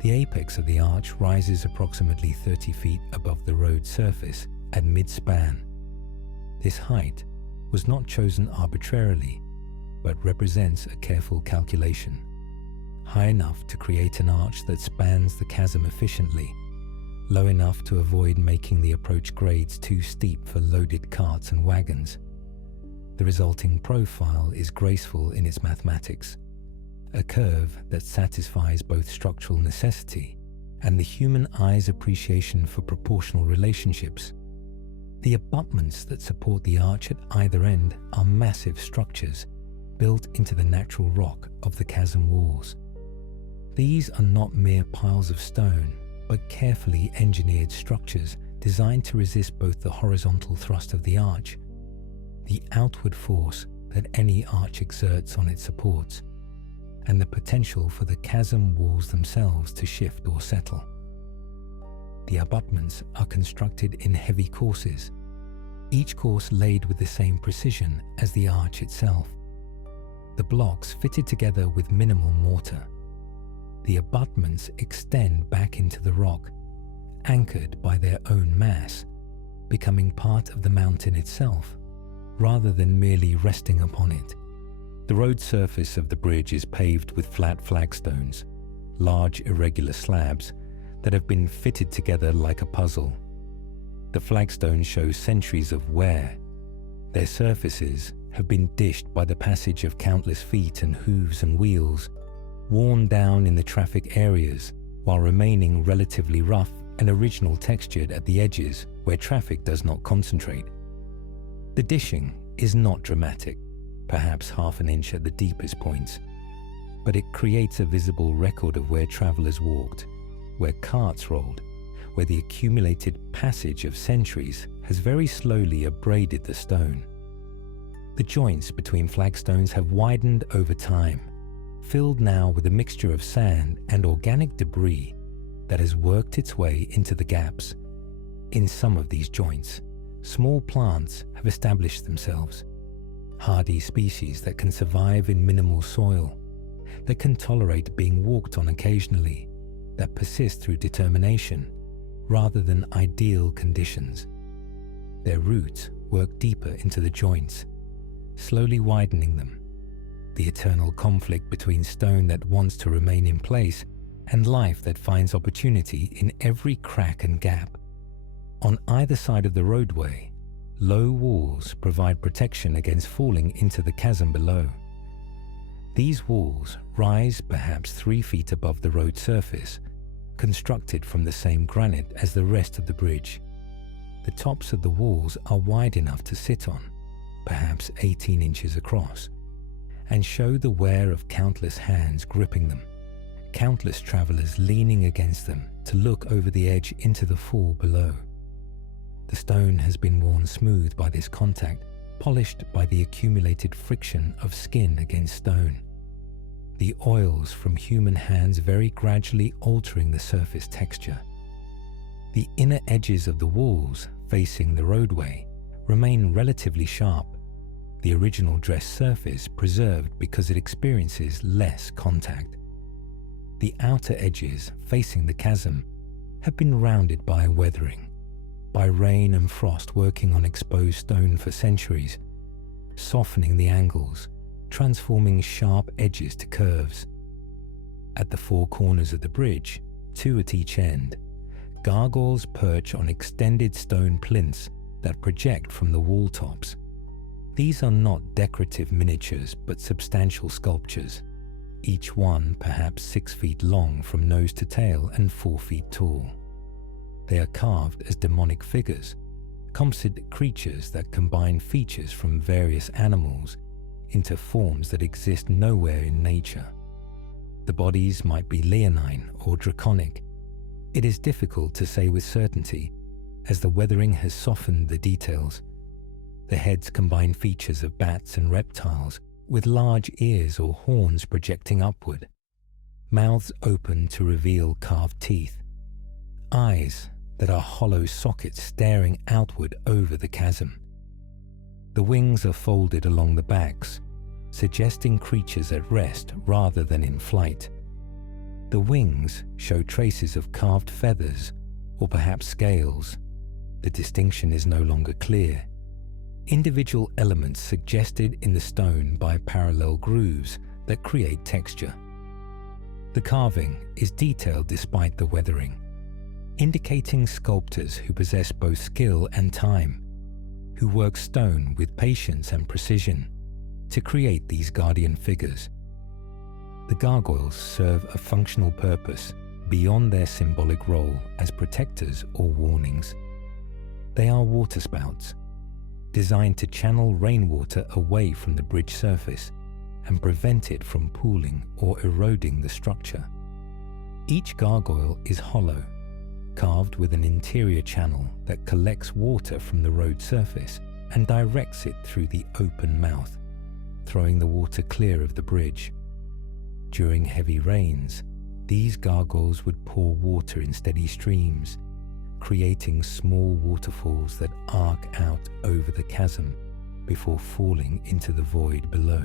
The apex of the arch rises approximately 30 feet above the road surface at mid-span. This height was not chosen arbitrarily, but represents a careful calculation, high enough to create an arch that spans the chasm efficiently, low enough to avoid making the approach grades too steep for loaded carts and wagons. The resulting profile is graceful in its mathematics, a curve that satisfies both structural necessity and the human eye's appreciation for proportional relationships. The abutments that support the arch at either end are massive structures built into the natural rock of the chasm walls. These are not mere piles of stone, but carefully engineered structures designed to resist both the horizontal thrust of the arch, the outward force that any arch exerts on its supports, and the potential for the chasm walls themselves to shift or settle. The abutments are constructed in heavy courses, each course laid with the same precision as the arch itself. The blocks fitted together with minimal mortar. The abutments extend back into the rock, anchored by their own mass, becoming part of the mountain itself, rather than merely resting upon it. The road surface of the bridge is paved with flat flagstones, large irregular slabs that have been fitted together like a puzzle. The flagstones show centuries of wear. Their surfaces have been dished by the passage of countless feet and hooves and wheels, worn down in the traffic areas while remaining relatively rough and original textured at the edges where traffic does not concentrate. The dishing is not dramatic, perhaps half an inch at the deepest points, but it creates a visible record of where travelers walked, where carts rolled, where the accumulated passage of centuries has very slowly abraded the stone. The joints between flagstones have widened over time, filled now with a mixture of sand and organic debris that has worked its way into the gaps. In some of these joints, small plants have established themselves, hardy species that can survive in minimal soil, that can tolerate being walked on occasionally, that persist through determination rather than ideal conditions. Their roots work deeper into the joints, slowly widening them. The eternal conflict between stone that wants to remain in place and life that finds opportunity in every crack and gap. On either side of the roadway, low walls provide protection against falling into the chasm below. These walls rise perhaps 3 feet above the road surface, constructed from the same granite as the rest of the bridge. The tops of the walls are wide enough to sit on, perhaps 18 inches across, and show the wear of countless hands gripping them, countless travelers leaning against them to look over the edge into the fall below. The stone has been worn smooth by this contact, polished by the accumulated friction of skin against stone. The oils from human hands very gradually altering the surface texture. The inner edges of the walls facing the roadway remain relatively sharp, the original dress surface preserved because it experiences less contact. The outer edges facing the chasm have been rounded by weathering, by rain and frost working on exposed stone for centuries, softening the angles, transforming sharp edges to curves. At the 4 corners of the bridge, 2 at each end, gargoyles perch on extended stone plinths that project from the wall tops. These are not decorative miniatures but substantial sculptures, each one perhaps 6 feet long from nose to tail and 4 feet tall. They are carved as demonic figures, composite creatures that combine features from various animals into forms that exist nowhere in nature. The bodies might be leonine or draconic. It is difficult to say with certainty, as the weathering has softened the details. The heads combine features of bats and reptiles, with large ears or horns projecting upward, mouths open to reveal carved teeth, eyes that are hollow sockets staring outward over the chasm. The wings are folded along the backs, suggesting creatures at rest rather than in flight. The wings show traces of carved feathers or perhaps scales. The distinction is no longer clear. Individual elements suggested in the stone by parallel grooves that create texture. The carving is detailed despite the weathering, indicating sculptors who possess both skill and time, who work stone with patience and precision to create these guardian figures. The gargoyles serve a functional purpose beyond their symbolic role as protectors or warnings. They are waterspouts, designed to channel rainwater away from the bridge surface and prevent it from pooling or eroding the structure. Each gargoyle is hollow, carved with an interior channel that collects water from the road surface and directs it through the open mouth, throwing the water clear of the bridge. During heavy rains, these gargoyles would pour water in steady streams, creating small waterfalls that arc out over the chasm before falling into the void below.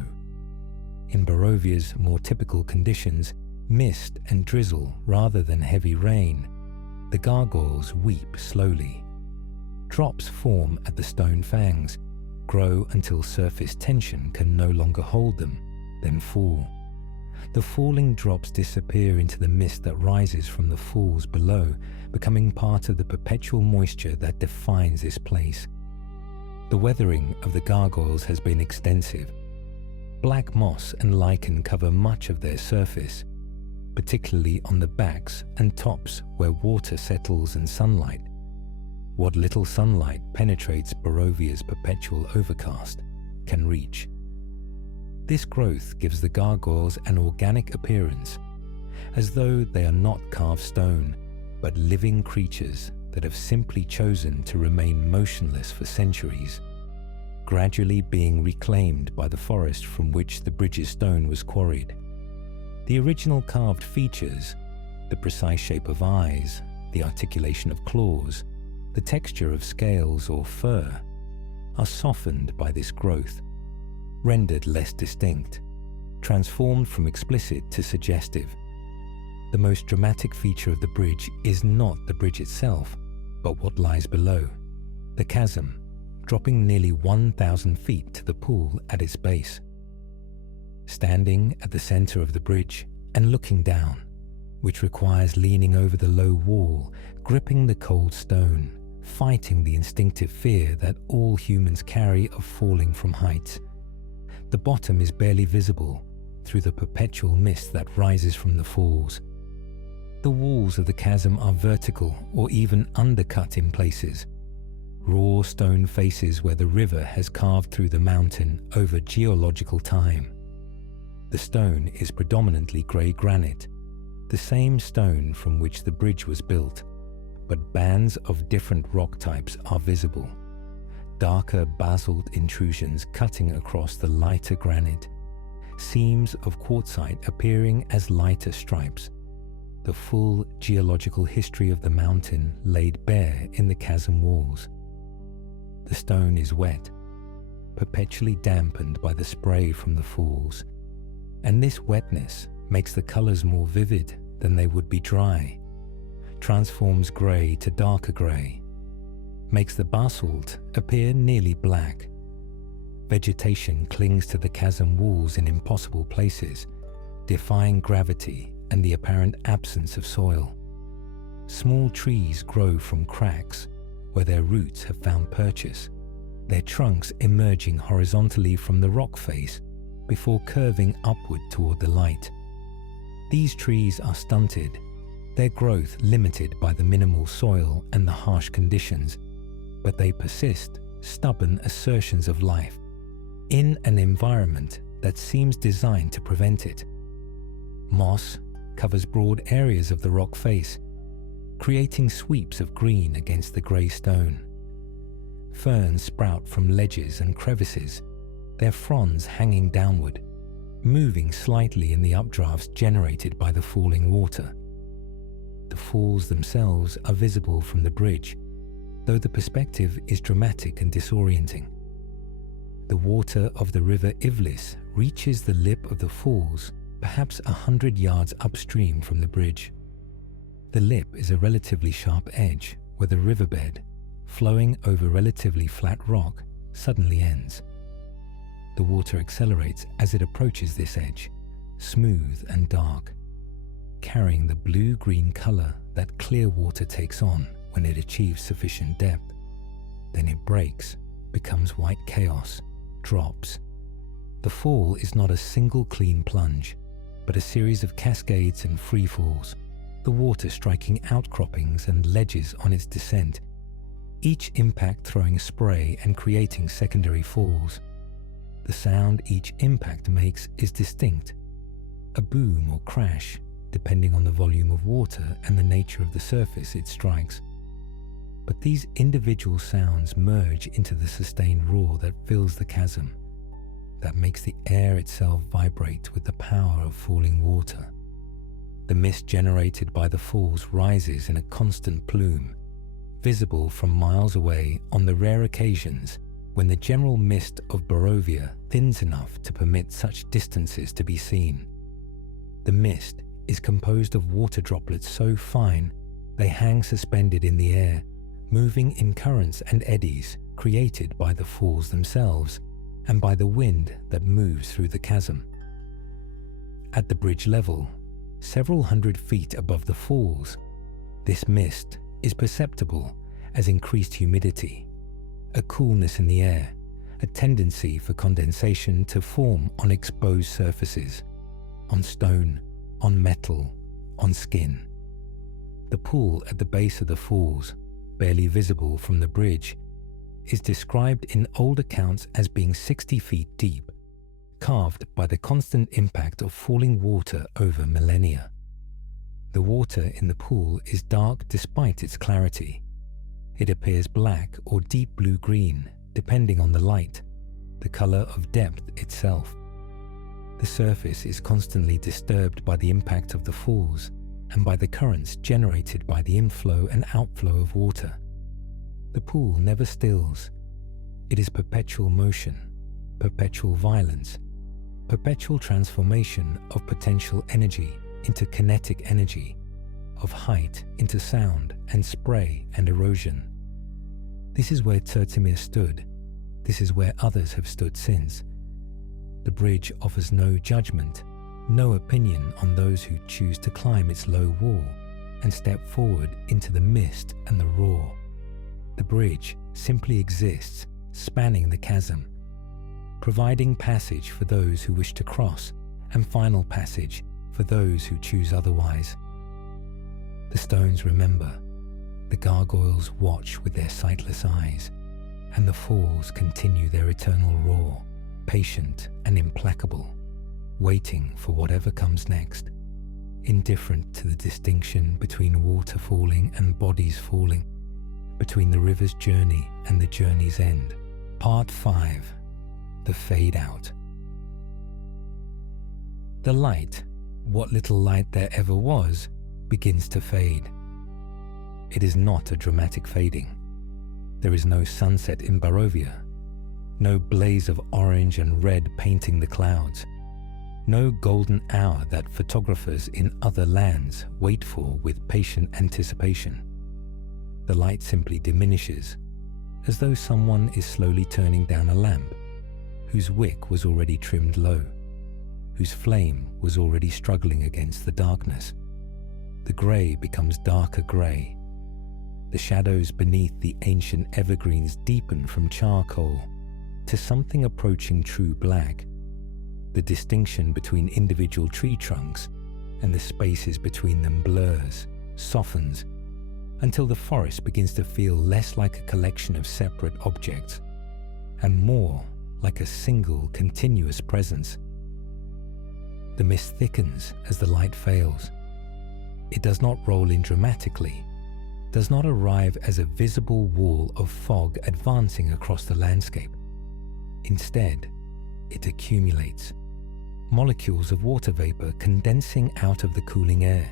In Barovia's more typical conditions, mist and drizzle rather than heavy rain, the gargoyles weep slowly. Drops form at the stone fangs, grow until surface tension can no longer hold them, then fall. The falling drops disappear into the mist that rises from the falls below, becoming part of the perpetual moisture that defines this place. The weathering of the gargoyles has been extensive. Black moss and lichen cover much of their surface, particularly on the backs and tops where water settles and sunlight. What little sunlight penetrates Barovia's perpetual overcast can reach. This growth gives the gargoyles an organic appearance, as though they are not carved stone, but living creatures that have simply chosen to remain motionless for centuries, gradually being reclaimed by the forest from which the bridge's stone was quarried. The original carved features, the precise shape of eyes, the articulation of claws, the texture of scales or fur, are softened by this growth, rendered less distinct, transformed from explicit to suggestive. The most dramatic feature of the bridge is not the bridge itself, but what lies below, the chasm, dropping nearly 1,000 feet to the pool at its base. Standing at the center of the bridge and looking down, which requires leaning over the low wall, gripping the cold stone, fighting the instinctive fear that all humans carry of falling from heights. The bottom is barely visible through the perpetual mist that rises from the falls. The walls of the chasm are vertical or even undercut in places, raw stone faces where the river has carved through the mountain over geological time. The stone is predominantly grey granite, the same stone from which the bridge was built, but bands of different rock types are visible. Darker basalt intrusions cutting across the lighter granite, seams of quartzite appearing as lighter stripes. The full geological history of the mountain laid bare in the chasm walls. The stone is wet, perpetually dampened by the spray from the falls, and this wetness makes the colors more vivid than they would be dry, transforms grey to darker grey, makes the basalt appear nearly black. Vegetation clings to the chasm walls in impossible places, defying gravity and the apparent absence of soil. Small trees grow from cracks where their roots have found purchase, their trunks emerging horizontally from the rock face before curving upward toward the light. These trees are stunted, their growth limited by the minimal soil and the harsh conditions, but they persist, stubborn assertions of life, in an environment that seems designed to prevent it. Moss covers broad areas of the rock face, creating sweeps of green against the grey stone. Ferns sprout from ledges and crevices, their fronds hanging downward, moving slightly in the updrafts generated by the falling water. The falls themselves are visible from the bridge, though the perspective is dramatic and disorienting. The water of the river Ivlis reaches the lip of the falls, perhaps 100 yards upstream from the bridge. The lip is a relatively sharp edge where the riverbed, flowing over relatively flat rock, suddenly ends. The water accelerates as it approaches this edge, smooth and dark, carrying the blue-green color that clear water takes on when it achieves sufficient depth. Then it breaks, becomes white chaos, drops. The fall is not a single clean plunge, but a series of cascades and free falls, the water striking outcroppings and ledges on its descent. each impact throwing spray and creating secondary falls. The sound each impact makes is distinct, a boom or crash, depending on the volume of water and the nature of the surface it strikes. But these individual sounds merge into the sustained roar that fills the chasm, that makes the air itself vibrate with the power of falling water. The mist generated by the falls rises in a constant plume, visible from miles away on the rare occasions when the general mist of Barovia thins enough to permit such distances to be seen. The mist is composed of water droplets so fine they hang suspended in the air, moving in currents and eddies created by the falls themselves and by the wind that moves through the chasm. At the bridge level, several hundred feet above the falls, this mist is perceptible as increased humidity, a coolness in the air, a tendency for condensation to form on exposed surfaces, on stone, on metal, on skin. The pool at the base of the falls, barely visible from the bridge, is described in old accounts as being 60 feet deep, carved by the constant impact of falling water over millennia. The water in the pool is dark despite its clarity. It appears black or deep blue-green, depending on the light, the color of depth itself. The surface is constantly disturbed by the impact of the falls and by the currents generated by the inflow and outflow of water. The pool never stills. It is perpetual motion, perpetual violence, perpetual transformation of potential energy into kinetic energy, of height into sound and spray and erosion. This is where Tertimir stood. This is where others have stood since. The bridge offers no judgment, no opinion on those who choose to climb its low wall and step forward into the mist and the roar. The bridge simply exists, spanning the chasm, providing passage for those who wish to cross and final passage for those who choose otherwise. The stones remember, the gargoyles watch with their sightless eyes, and the falls continue their eternal roar, patient and implacable, waiting for whatever comes next, indifferent to the distinction between water falling and bodies falling, between the river's journey and the journey's end. Part 5. The Fade Out. The light, what little light there ever was, begins to fade. It is not a dramatic fading. There is no sunset in Barovia, no blaze of orange and red painting the clouds, no golden hour that photographers in other lands wait for with patient anticipation. The light simply diminishes, as though someone is slowly turning down a lamp, whose wick was already trimmed low, whose flame was already struggling against the darkness. The grey becomes darker grey. The shadows beneath the ancient evergreens deepen from charcoal to something approaching true black. The distinction between individual tree trunks and the spaces between them blurs, softens, until the forest begins to feel less like a collection of separate objects and more like a single continuous presence. The mist thickens as the light fails. It does not roll in dramatically, does not arrive as a visible wall of fog advancing across the landscape. Instead, it accumulates, molecules of water vapor condensing out of the cooling air,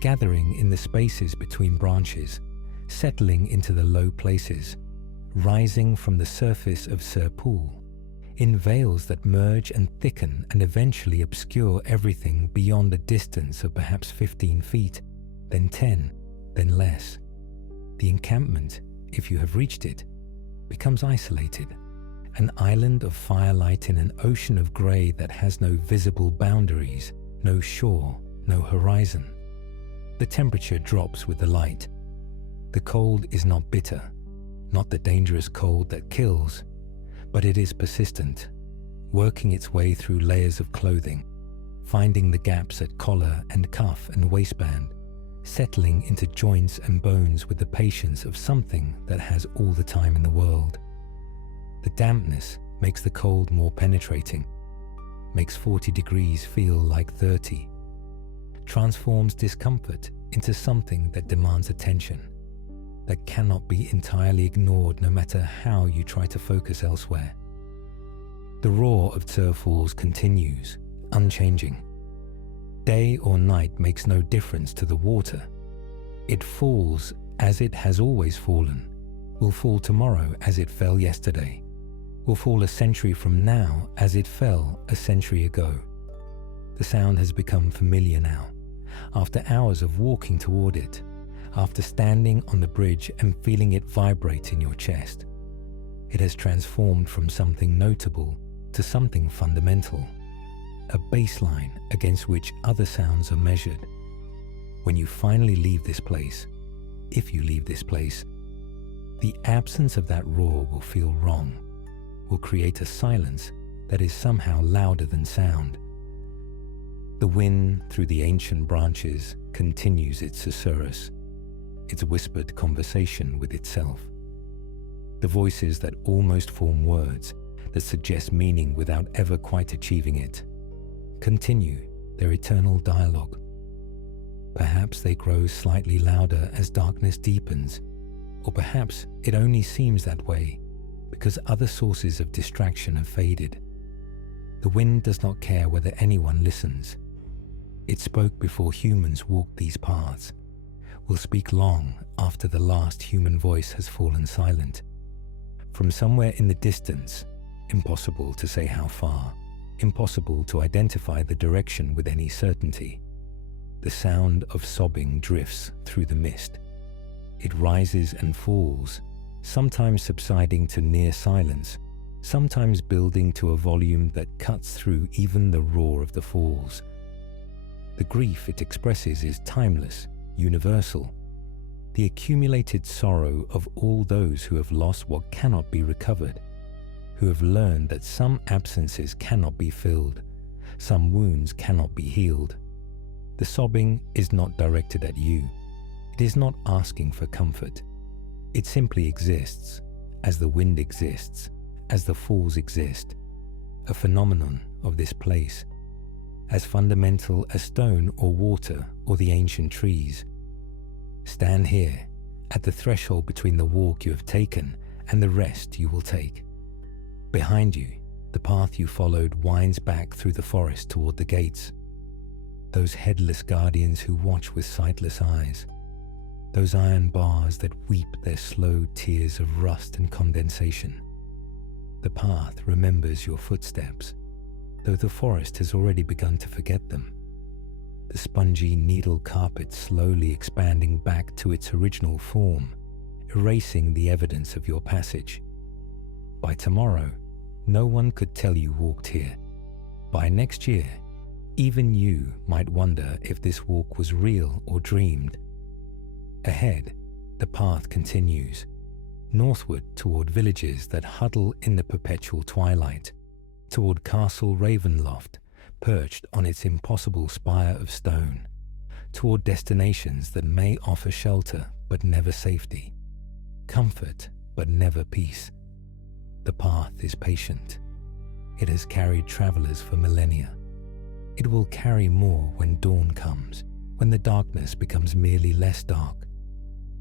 gathering in the spaces between branches, settling into the low places, rising from the surface of Sir Pool, in veils that merge and thicken and eventually obscure everything beyond a distance of perhaps 15 feet, then 10, then less. The encampment, if you have reached it, becomes isolated, an island of firelight in an ocean of grey that has no visible boundaries, no shore, no horizon. The temperature drops with the light. The cold is not bitter, not the dangerous cold that kills, but it is persistent, working its way through layers of clothing, finding the gaps at collar and cuff and waistband, settling into joints and bones with the patience of something that has all the time in the world. The dampness makes the cold more penetrating, makes 40 degrees feel like 30, transforms discomfort into something that demands attention, that cannot be entirely ignored no matter how you try to focus elsewhere. The roar of Tsur Falls continues, unchanging. Day or night makes no difference to the water. It falls as it has always fallen, will fall tomorrow as it fell yesterday, will fall a century from now as it fell a century ago. The sound has become familiar now, after hours of walking toward it, after standing on the bridge and feeling it vibrate in your chest. It has transformed from something notable to something fundamental, a baseline against which other sounds are measured. When you finally leave this place, if you leave this place, the absence of that roar will feel wrong, will create a silence that is somehow louder than sound. The wind through the ancient branches continues its susurrus, its whispered conversation with itself. The voices that almost form words, that suggest meaning without ever quite achieving it, continue their eternal dialogue. Perhaps they grow slightly louder as darkness deepens, or perhaps it only seems that way because other sources of distraction have faded. The wind does not care whether anyone listens. It spoke before humans walked these paths, will speak long after the last human voice has fallen silent. From somewhere in the distance, impossible to say how far, impossible to identify the direction with any certainty, the sound of sobbing drifts through the mist. It rises and falls, sometimes subsiding to near silence, sometimes building to a volume that cuts through even the roar of the falls. The grief it expresses is timeless, universal, the accumulated sorrow of all those who have lost what cannot be recovered, who have learned that some absences cannot be filled, some wounds cannot be healed. The sobbing is not directed at you. It is not asking for comfort. It simply exists, as the wind exists, as the falls exist, a phenomenon of this place, as fundamental as stone or water or the ancient trees. Stand here, at the threshold between the walk you have taken and the rest you will take. Behind you, the path you followed winds back through the forest toward the gates. Those headless guardians who watch with sightless eyes. Those iron bars that weep their slow tears of rust and condensation. The path remembers your footsteps, though the forest has already begun to forget them. The spongy needle carpet slowly expanding back to its original form, erasing the evidence of your passage. By tomorrow, no one could tell you walked here. By next year, even you might wonder if this walk was real or dreamed. Ahead, the path continues, northward toward villages that huddle in the perpetual twilight, toward Castle Ravenloft, perched on its impossible spire of stone, toward destinations that may offer shelter but never safety, comfort but never peace. The path is patient. It has carried travelers for millennia. It will carry more when dawn comes, when the darkness becomes merely less dark,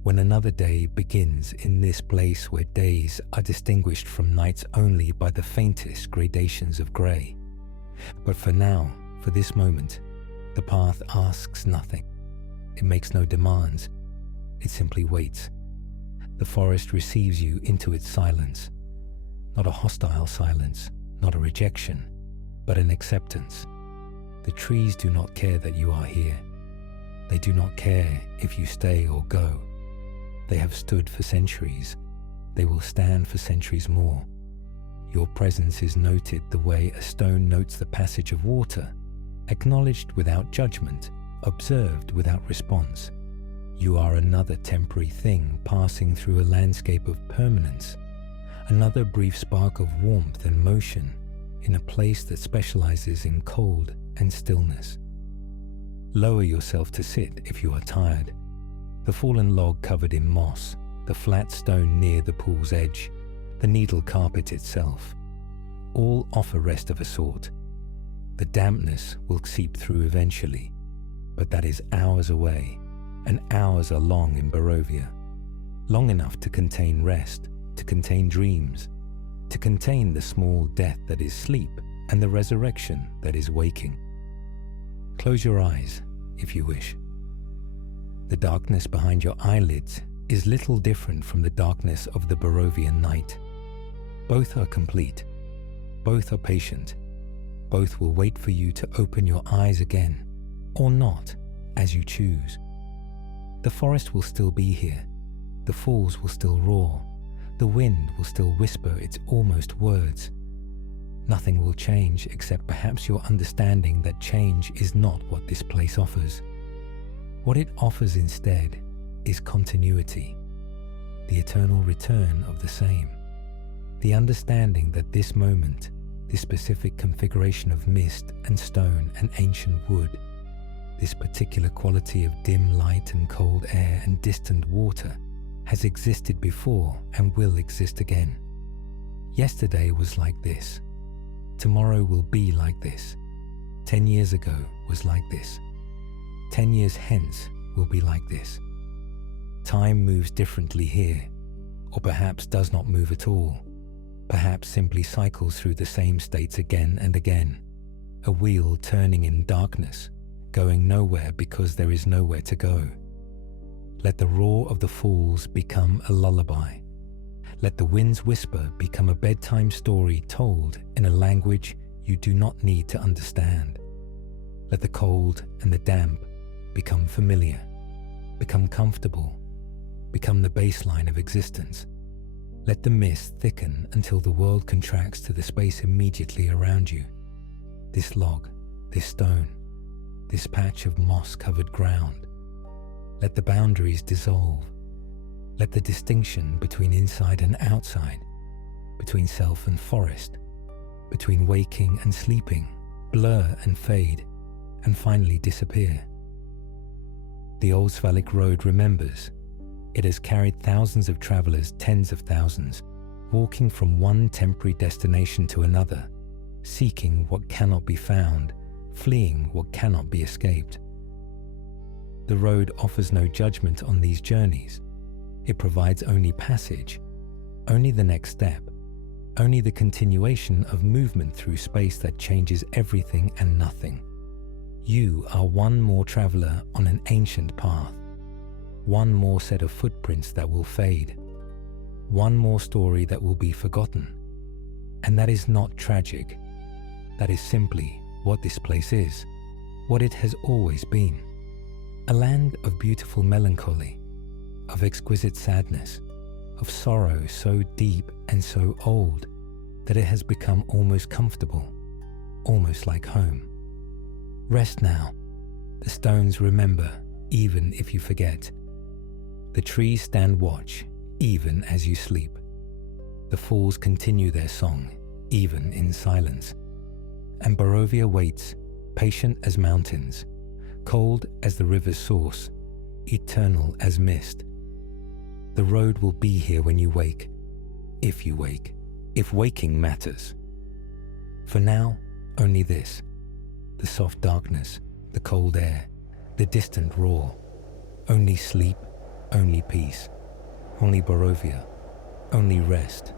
when another day begins in this place where days are distinguished from nights only by the faintest gradations of grey. But for now, for this moment, the path asks nothing. It makes no demands. It simply waits. The forest receives you into its silence. Not a hostile silence, not a rejection, but an acceptance. The trees do not care that you are here. They do not care if you stay or go. They have stood for centuries. They will stand for centuries more. Your presence is noted the way a stone notes the passage of water, acknowledged without judgment, observed without response. You are another temporary thing passing through a landscape of permanence, another brief spark of warmth and motion in a place that specializes in cold and stillness. Lower yourself to sit if you are tired. The fallen log covered in moss, the flat stone near the pool's edge, the needle carpet itself, all offer rest of a sort. The dampness will seep through eventually, but that is hours away, and hours are long in Barovia. Long enough to contain rest, to contain dreams, to contain the small death that is sleep and the resurrection that is waking. Close your eyes, if you wish. The darkness behind your eyelids is little different from the darkness of the Barovian night. Both are complete. Both are patient. Both will wait for you to open your eyes again, or not, as you choose. The forest will still be here. The falls will still roar. The wind will still whisper its almost words. Nothing will change except perhaps your understanding that change is not what this place offers. What it offers instead is continuity, the eternal return of the same. The understanding that this moment, this specific configuration of mist and stone and ancient wood, this particular quality of dim light and cold air and distant water, has existed before and will exist again. Yesterday was like this. Tomorrow will be like this. 10 years ago was like this. 10 years hence will be like this. Time moves differently here, or perhaps does not move at all. Perhaps simply cycles through the same states again and again. A wheel turning in darkness, going nowhere because there is nowhere to go. Let the roar of the falls become a lullaby. Let the wind's whisper become a bedtime story told in a language you do not need to understand. Let the cold and the damp become familiar, become comfortable, become the baseline of existence. Let the mist thicken until the world contracts to the space immediately around you. This log, this stone, this patch of moss-covered ground. Let the boundaries dissolve. Let the distinction between inside and outside, between self and forest, between waking and sleeping, blur and fade, and finally disappear. The Old Svalich Road remembers. It has carried thousands of travelers, tens of thousands, walking from one temporary destination to another, seeking what cannot be found, fleeing what cannot be escaped. The road offers no judgment on these journeys. It provides only passage, only the next step, only the continuation of movement through space that changes everything and nothing. You are one more traveler on an ancient path, one more set of footprints that will fade, one more story that will be forgotten. And that is not tragic. That is simply what this place is, what it has always been. A land of beautiful melancholy, of exquisite sadness, of sorrow so deep and so old that it has become almost comfortable, almost like home. Rest now. The stones remember, even if you forget. The trees stand watch, even as you sleep. The falls continue their song, even in silence. And Barovia waits, patient as mountains, cold as the river's source, eternal as mist. The road will be here when you wake, if waking matters. For now, only this, the soft darkness, the cold air, the distant roar. Only sleep, only peace, only Barovia, only rest.